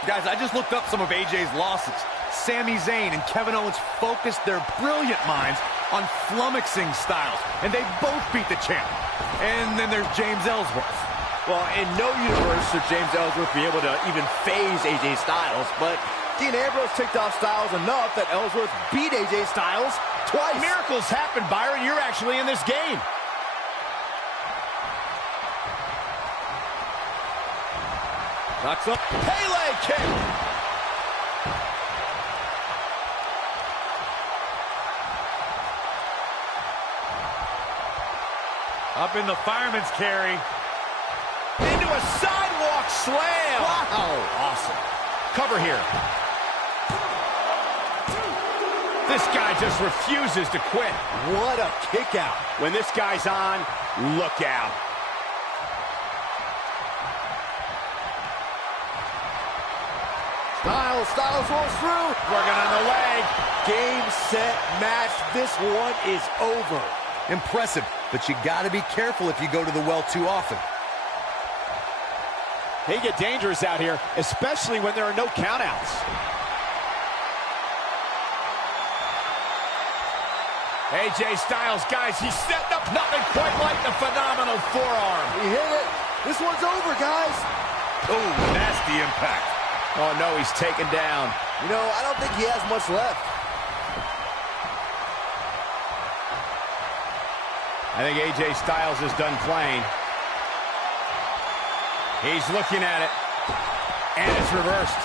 Guys, I just looked up some of AJ's losses. Sami Zayn and Kevin Owens focused their brilliant minds on flummoxing Styles, and they both beat the champ. And then there's James Ellsworth. Well, in no universe should James Ellsworth be able to even phase AJ Styles, but Dean Ambrose ticked off Styles enough that Ellsworth beat AJ Styles twice. Miracles happen, Byron. You're actually in this game. Knocks up. Pele kick. Up in the fireman's carry. Into a sidewalk slam. Wow. Awesome. Cover here. This guy just refuses to quit. What a kick out. When this guy's on, look out. Styles rolls through. Working on the leg. Game, set, match. This one is over. Impressive, but you got to be careful if you go to the well too often. They get dangerous out here, especially when there are no countouts. AJ Styles, guys, he's setting up nothing quite like the phenomenal forearm. He hit it. This one's over, guys. Oh, nasty impact. Oh, no, he's taken down. You know, I don't think he has much left. I think AJ Styles is done playing. He's looking at it. And it's reversed.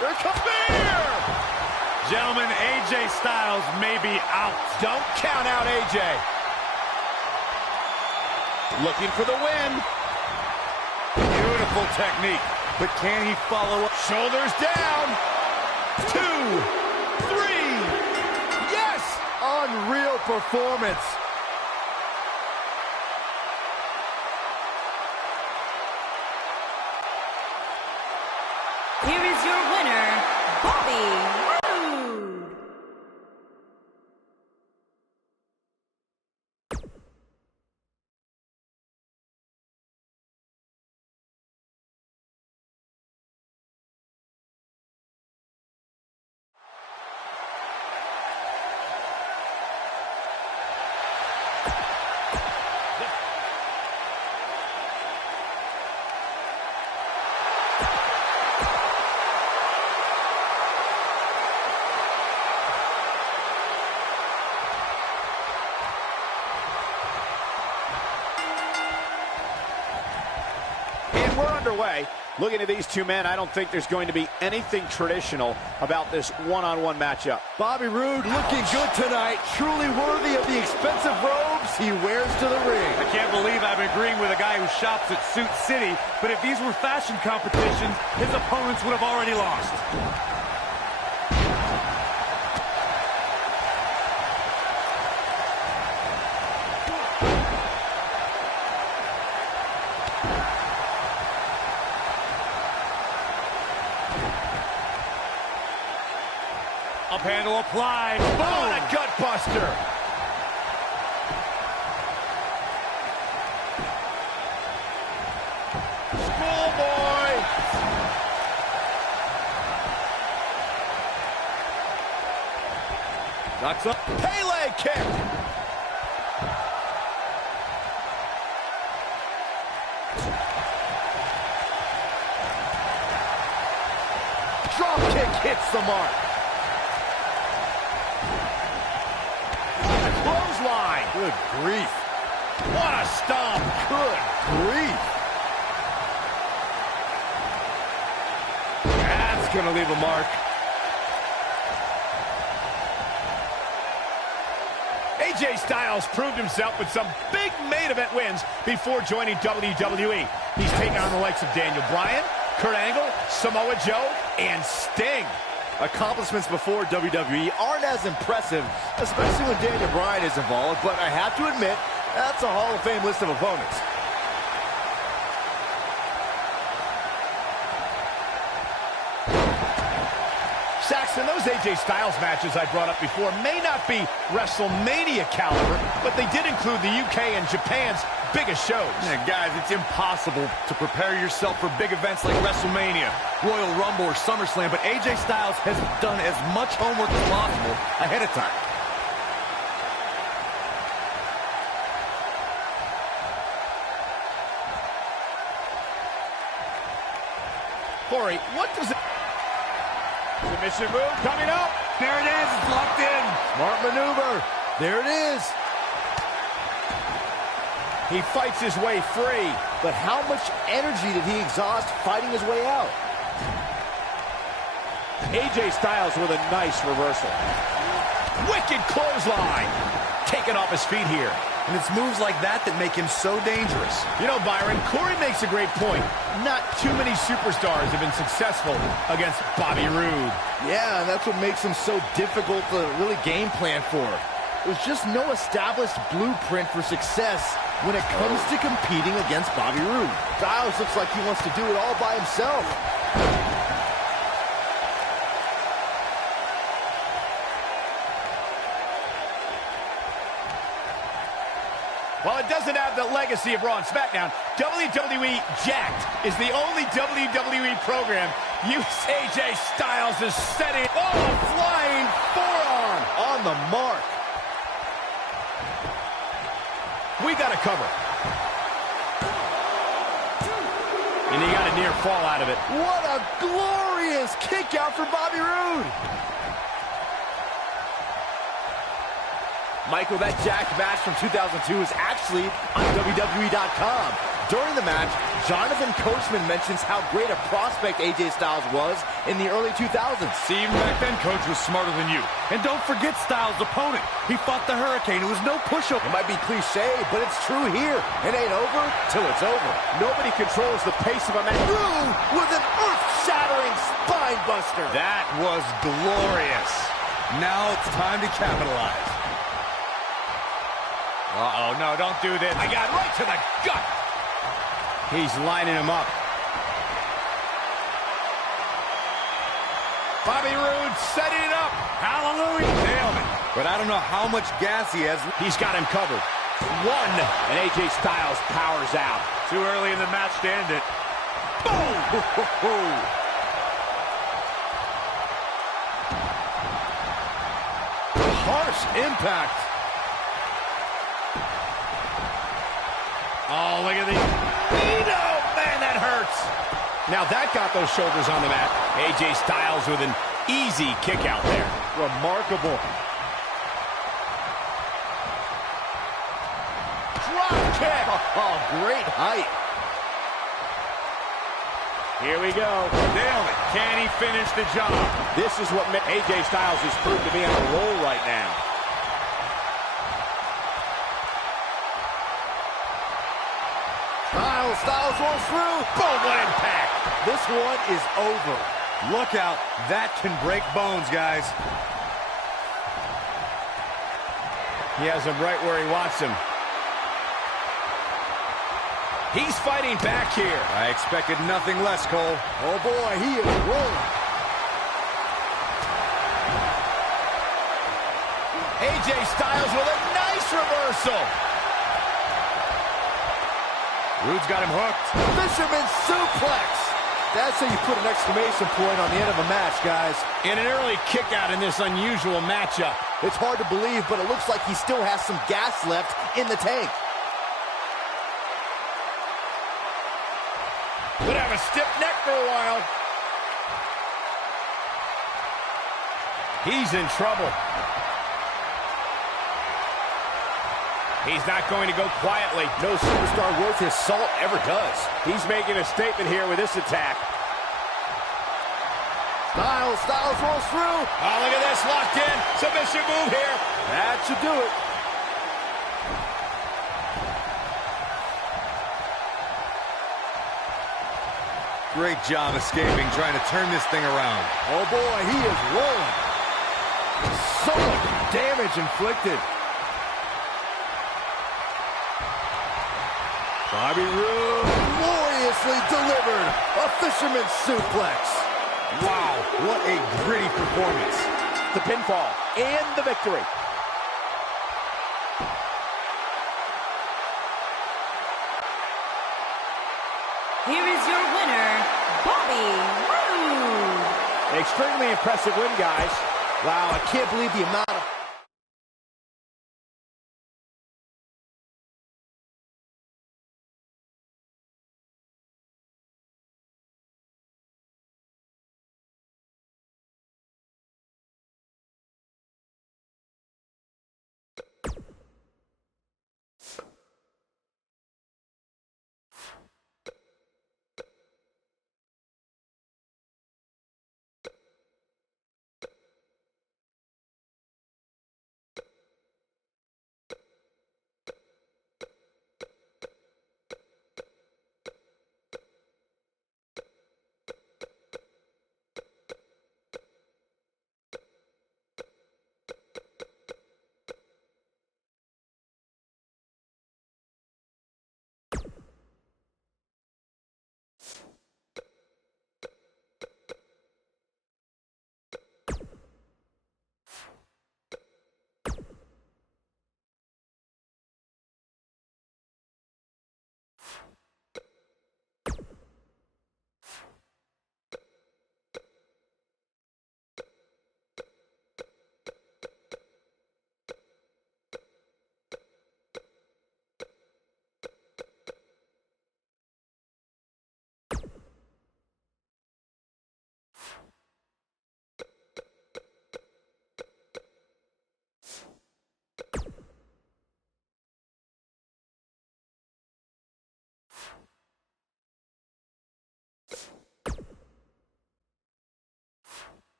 Here comes Spear! Gentlemen, AJ Styles may be out. Don't count out AJ. Looking for the win. Beautiful technique. But can he follow up? Shoulders down. 2, 3. Yes! Unreal performance. Here is your winner, Bobby Roode. We're underway. Looking at these two men, I don't think there's going to be anything traditional about this one-on-one matchup. Bobby Roode looking good tonight. Truly worthy of the expensive robes he wears to the ring. I can't believe I'm agreeing with a guy who shops at Suit City, but if these were fashion competitions, his opponents would have already lost. Up handle applied. Boom! A gut buster. Schoolboy. Knocks up. Pele kick. Drop kick hits the mark. Clothesline. Good grief. What a stomp. Good grief. That's going to leave a mark. AJ Styles proved himself with some big main event wins before joining WWE. He's taken on the likes of Daniel Bryan, Kurt Angle, Samoa Joe, and Sting. Accomplishments before WWE aren't as impressive, especially when Daniel Bryan is involved, but I have to admit, that's a Hall of Fame list of opponents. Saxton, those AJ Styles matches I brought up before may not be WrestleMania caliber, but they did include the UK and Japan's biggest shows. Yeah, guys, it's impossible to prepare yourself for big events like WrestleMania, Royal Rumble, or SummerSlam, but AJ Styles has done as much homework as possible ahead of time. Corey, what does it... Submission move coming up. There it is. It's locked in. Smart maneuver. There it is. He fights his way free. But how much energy did he exhaust fighting his way out? AJ Styles with a nice reversal. Wicked clothesline. Taken off his feet here. And it's moves like that that make him so dangerous. You know, Byron, Corey makes a great point. Not too many superstars have been successful against Bobby Roode. Yeah, and that's what makes him so difficult to really game plan for. There's just no established blueprint for success when it comes to competing against Bobby Roode. Styles looks like he wants to do it all by himself. While it doesn't have the legacy of Raw and SmackDown, WWE Jacked is the only WWE program uses AJ Styles is setting. Oh, flying forearm. On the mark. We got a cover. And he got a near fall out of it. What a glorious kick out for Bobby Roode. Michael, that Jacked match from 2002 is actually on WWE.com. During the match, Jonathan Coachman mentions how great a prospect AJ Styles was in the early 2000s. See, even back then, Coach was smarter than you. And don't forget Styles' opponent. He fought the Hurricane. It was no pushover. It might be cliche, but it's true here. It ain't over till it's over. Nobody controls the pace of a match. Roode with an earth-shattering spine buster. That was glorious. Now it's time to capitalize. Uh-oh, no, don't do this. I got right to the gut. He's lining him up. Bobby Roode setting it up. Hallelujah. Nailed it. But I don't know how much gas he has. He's got him covered. One, and AJ Styles powers out. Too early in the match to end it. Boom! Harsh impact. Oh, look at the... Man, that hurts. Now that got those shoulders on the mat. AJ Styles with an easy kick out there. Remarkable. Drop kick. Oh, great height. Here we go. Nailed it. Can he finish the job? This is what AJ Styles has proved to be on a roll right now. Styles rolls through. Boom, what impact. This one is over. Look out. That can break bones, guys. He has him right where he wants him. He's fighting back here. I expected nothing less, Cole. Oh, boy, he is rolling. AJ Styles with a nice reversal. Roode's got him hooked. Fisherman suplex. That's how you put an exclamation point on the end of a match, guys. And an early kick out in this unusual matchup. It's hard to believe, but it looks like he still has some gas left in the tank. Could have a stiff neck for a while. He's in trouble. He's not going to go quietly. No superstar worth his salt ever does. He's making a statement here with this attack. Styles rolls through. Oh, look at this, locked in. Submission move here. That should do it. Great job escaping, trying to turn this thing around. Oh, boy, he is rolling. So much damage inflicted. Bobby Roode gloriously delivered a fisherman's suplex. Wow, what a gritty performance. The pinfall and the victory. Extremely impressive win, guys. Wow, I can't believe the amount of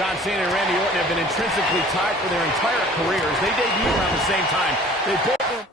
John Cena and Randy Orton have been intrinsically tied for their entire careers. They debuted around the same time. They both were...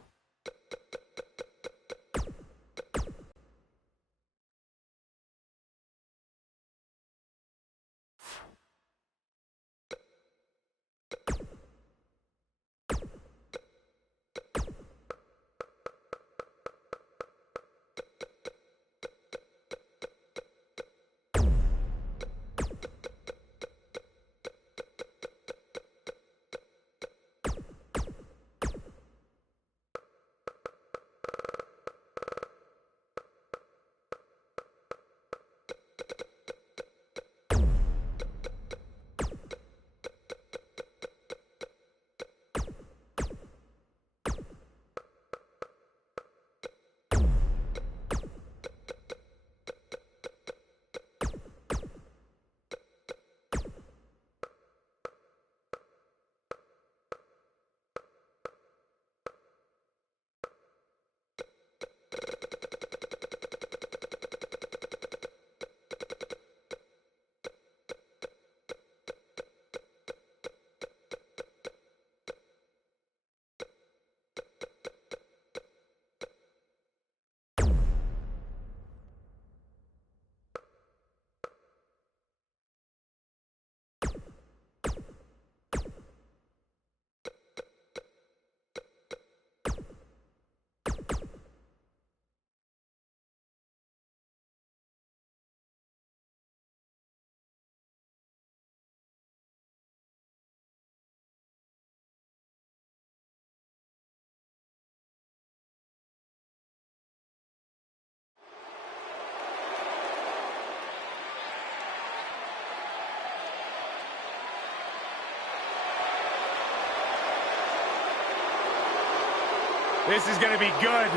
This is going to be good.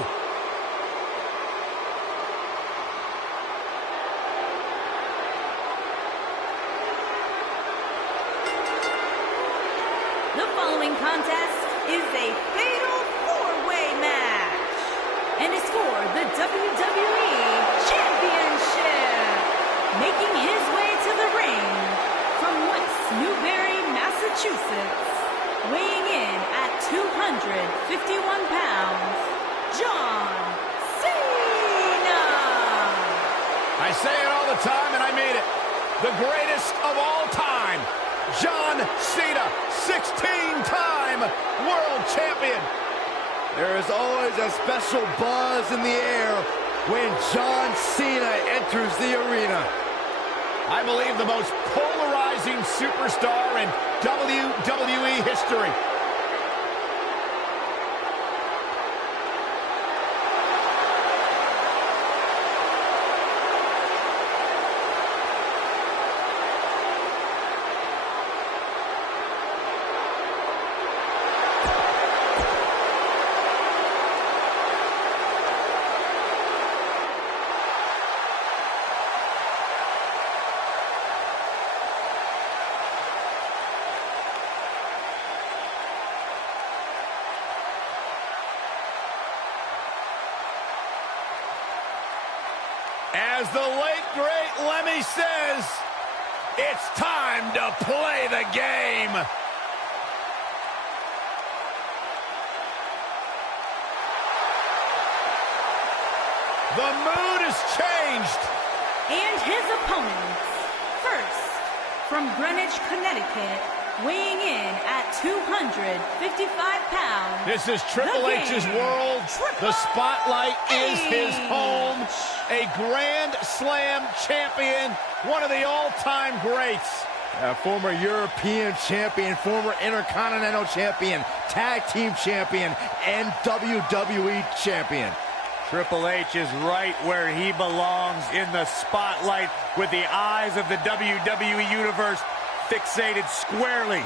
The following contest is a fatal four-way match and is for the WWE Championship. Making his way to the ring from West Newbury, Massachusetts, weighing in at 251 pounds, John Cena. I say it all the time, and I mean it. The greatest of all time, John Cena, 16-time world champion. There is always a special buzz in the air when John Cena enters the arena. I believe the most polarizing superstar in WWE history. As the late, great Lemmy says, it's time to play the game. The mood has changed. And his opponents, first, from Greenwich, Connecticut, weighing in at 255 pounds. This is Triple H's world. The spotlight is his home. A Grand Slam champion, one of the all-time greats. Former European champion, former Intercontinental champion, tag team champion, and WWE champion. Triple H is right where he belongs, in the spotlight, with the eyes of the WWE Universe fixated squarely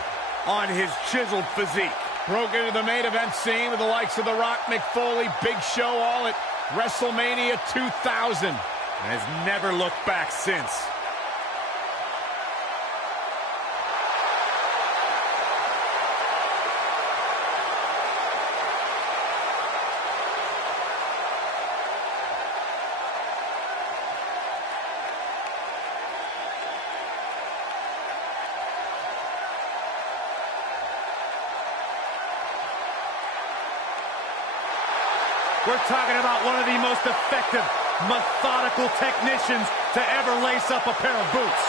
on his chiseled physique. Broke into the main event scene with the likes of The Rock, Mick Foley, Big Show, all at WrestleMania 2000. And has never looked back since. We're talking about one of the most effective, methodical technicians to ever lace up a pair of boots.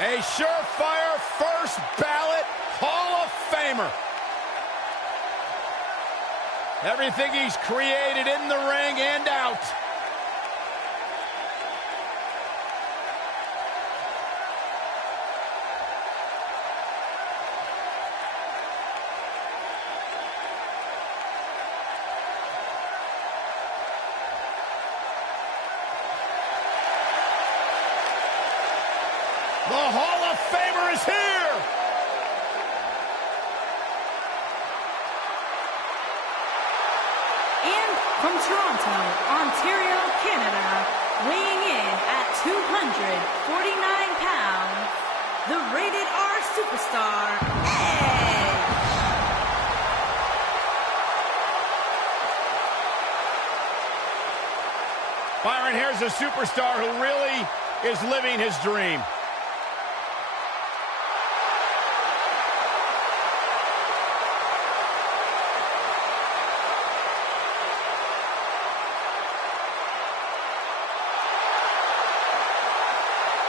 A surefire first ballot Hall of Famer. Everything he's created in the ring and out. The Hall of Famer is here! And from Toronto, Ontario, Canada, weighing in at 249 pounds, the Rated R Superstar, Edge! Byron, here's a superstar who really is living his dream.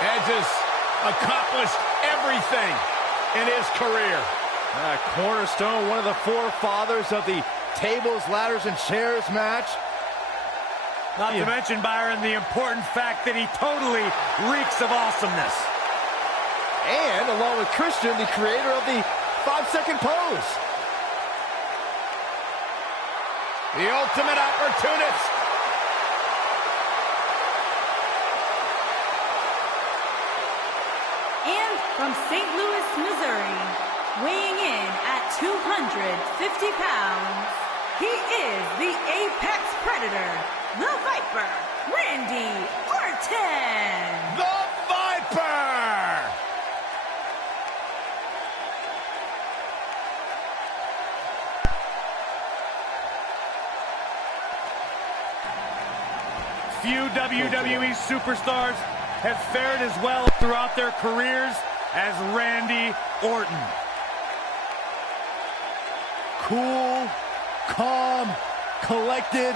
Edge has accomplished everything in his career. Cornerstone, one of the forefathers of the tables, ladders, and chairs match. Not to mention, Byron, the important fact that he totally reeks of awesomeness. And along with Christian, the creator of the 5-second pose. The ultimate opportunist. And from St. Louis, Missouri, weighing in at 250 pounds, he is the Apex Predator, the Viper, Randy Orton! The Viper! Few WWE superstars have fared as well throughout their careers as Randy Orton. Cool, calm, collected,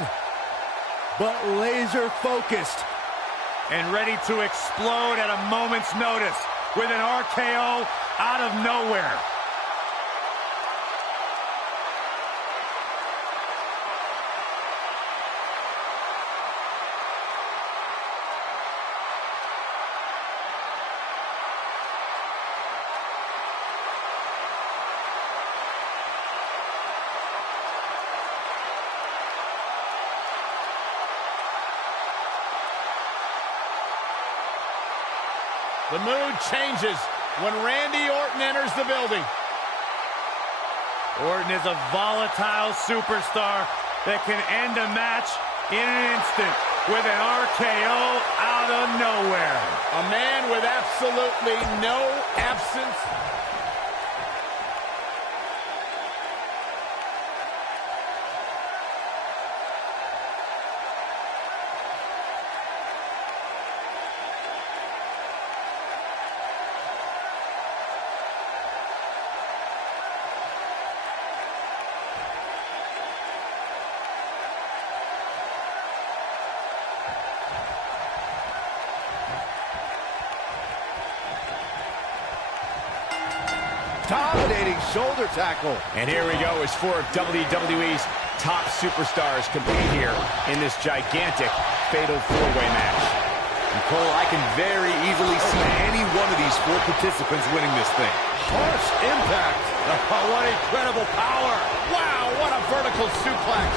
but laser focused. And ready to explode at a moment's notice with an RKO out of nowhere. The mood changes when Randy Orton enters the building. Orton is a volatile superstar that can end a match in an instant with an RKO out of nowhere. A man with absolutely no absence. Dominating shoulder tackle. And here we go as four of WWE's top superstars compete here in this gigantic fatal four-way match. And Cole, I can very easily see any one of these four participants winning this thing. Harsh impact. Oh, what incredible power. Wow, what a vertical suplex.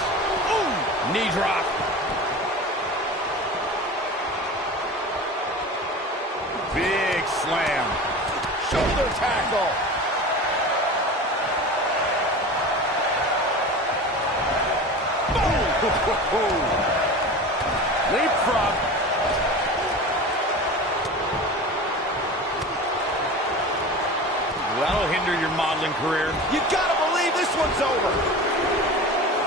Ooh, knee drop. Big slam. Shoulder tackle. Leapfrog. That'll hinder your modeling career. You gotta believe this one's over.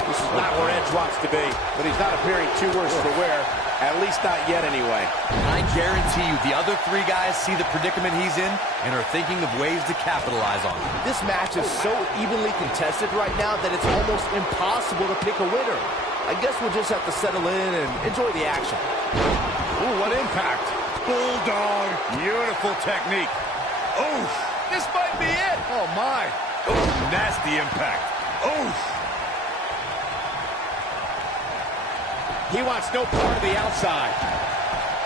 This is not where Edge wants to be, but he's not appearing too worse for wear, at least not yet anyway. I guarantee you the other three guys see the predicament he's in and are thinking of ways to capitalize on it. This match is so evenly contested right now that it's almost impossible to pick a winner. I guess we'll just have to settle in and enjoy the action. Ooh, what impact. Bulldog. Beautiful technique. Oof. This might be it. Oh, my. Oof. Nasty impact. Oof. He wants no part of the outside.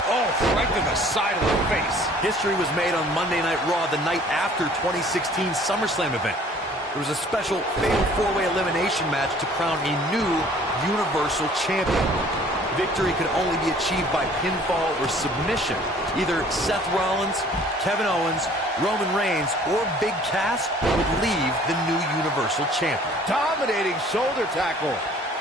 Oh, right to the side of the face. History was made on Monday Night Raw the night after 2016 SummerSlam event. There was a special fatal four-way elimination match to crown a new Universal Champion. Victory could only be achieved by pinfall or submission. Either Seth Rollins, Kevin Owens, Roman Reigns, or Big Cass would leave the new Universal Champion. Dominating shoulder tackle.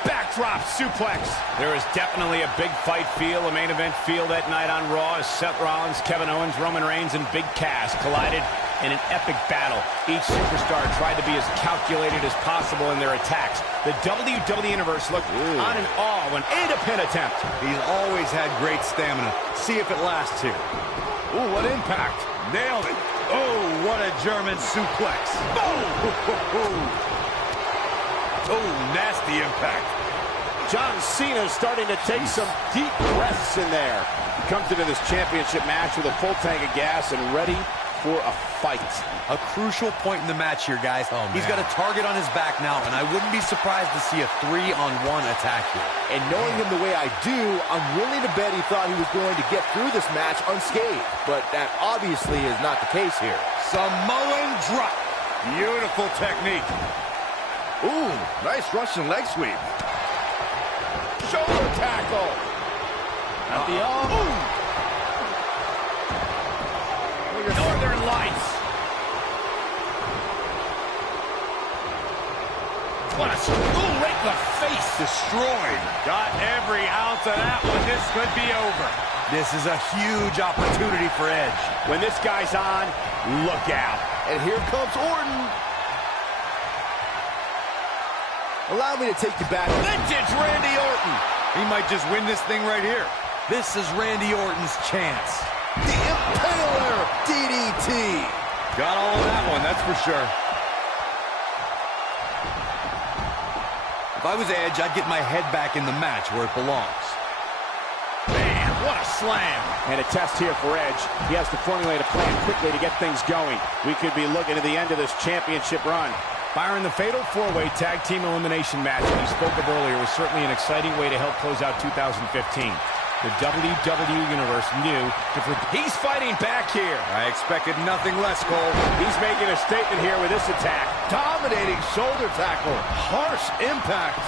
Backdrop suplex. There is definitely a big fight feel, a main event feel that night on Raw as Seth Rollins, Kevin Owens, Roman Reigns, and Big Cass collided in an epic battle. Each superstar tried to be as calculated as possible in their attacks. The WWE Universe looked on and awe when into pin attempt. He's always had great stamina. See if it lasts here. Ooh, what impact. Nailed it. Oh, what a German suplex. Boom! Oh, nasty impact. John Cena is starting to take some deep breaths in there. He comes into this championship match with a full tank of gas and ready for a fight. A crucial point in the match here, guys. He's got a target on his back now, and I wouldn't be surprised to see a 3-on-1 attack here. And knowing him the way I do, I'm willing to bet he thought he was going to get through this match unscathed. But that obviously is not the case here. Samoan drop. Beautiful technique. Ooh, nice Russian leg sweep. Shoulder tackle. At the arm. Northern Lights. What a ooh, right in the face. Destroyed. Got every ounce of that one. This could be over. This is a huge opportunity for Edge. When this guy's on, look out. And here comes Orton. Allow me to take you back. Vintage Randy Orton. He might just win this thing right here. This is Randy Orton's chance. The Impaler DDT. Got all of that one, that's for sure. If I was Edge, I'd get my head back in the match where it belongs. Man, what a slam. And a test here for Edge. He has to formulate a plan quickly to get things going. We could be looking at the end of this championship run. Byron, the fatal four-way tag team elimination match that he spoke of earlier was certainly an exciting way to help close out 2015. The WWE Universe knew he's fighting back here. I expected nothing less, Cole. He's making a statement here with this attack. Dominating shoulder tackle. Harsh impact.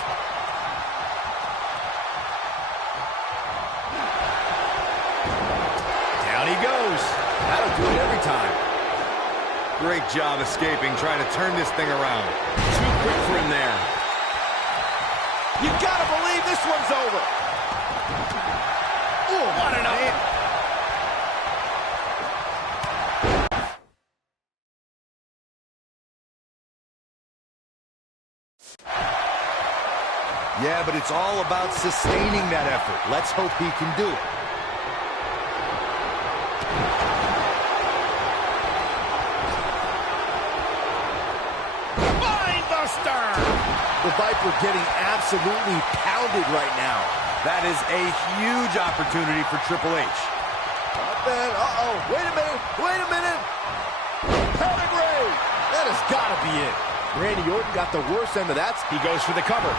Down he goes. That'll do it every time. Great job escaping, trying to turn this thing around. Too quick for him there. You gotta believe this one's over. Ooh, what an up. Yeah, but it's all about sustaining that effort. Let's hope he can do it. The Viper getting absolutely pounded right now. That is a huge opportunity for Triple H. Uh-oh, wait a minute. Pedigree. That has got to be it. Randy Orton got the worst end of that. He goes for the cover.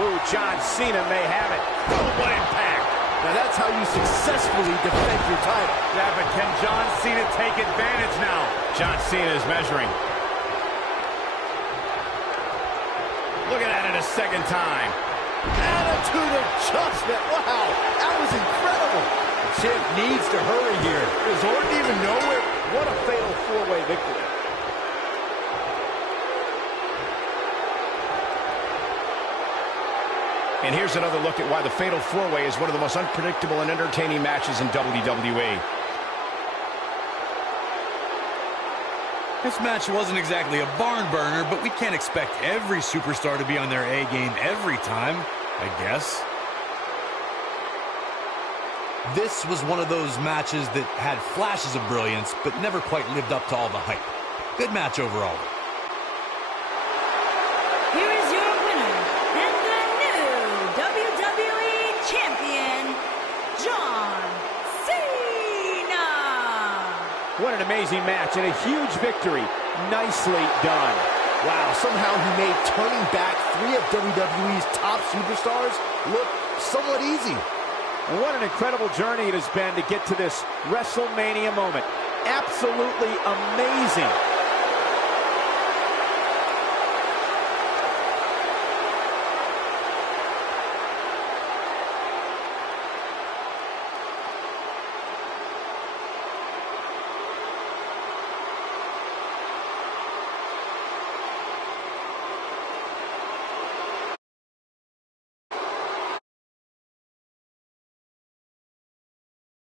Ooh, John Cena may have it. Oh, what impact. Now that's how you successfully defend your title. Yeah, but can John Cena take advantage now? John Cena is measuring. Looking at it a second time. Attitude adjustment. Wow, that was incredible. The champ needs to hurry here. Does Orton even know it? What a fatal four-way victory. And here's another look at why the fatal four-way is one of the most unpredictable and entertaining matches in WWE. This match wasn't exactly a barn burner, but we can't expect every superstar to be on their A game every time, I guess. This was one of those matches that had flashes of brilliance, but never quite lived up to all the hype. Good match overall. Here is your winner and the new WWE Champion, John Cena. What an amazing match and a huge victory. Nicely done. Wow, somehow he made turning back 3 of WWE's top superstars look somewhat easy. And what an incredible journey it has been to get to this WrestleMania moment. Absolutely amazing.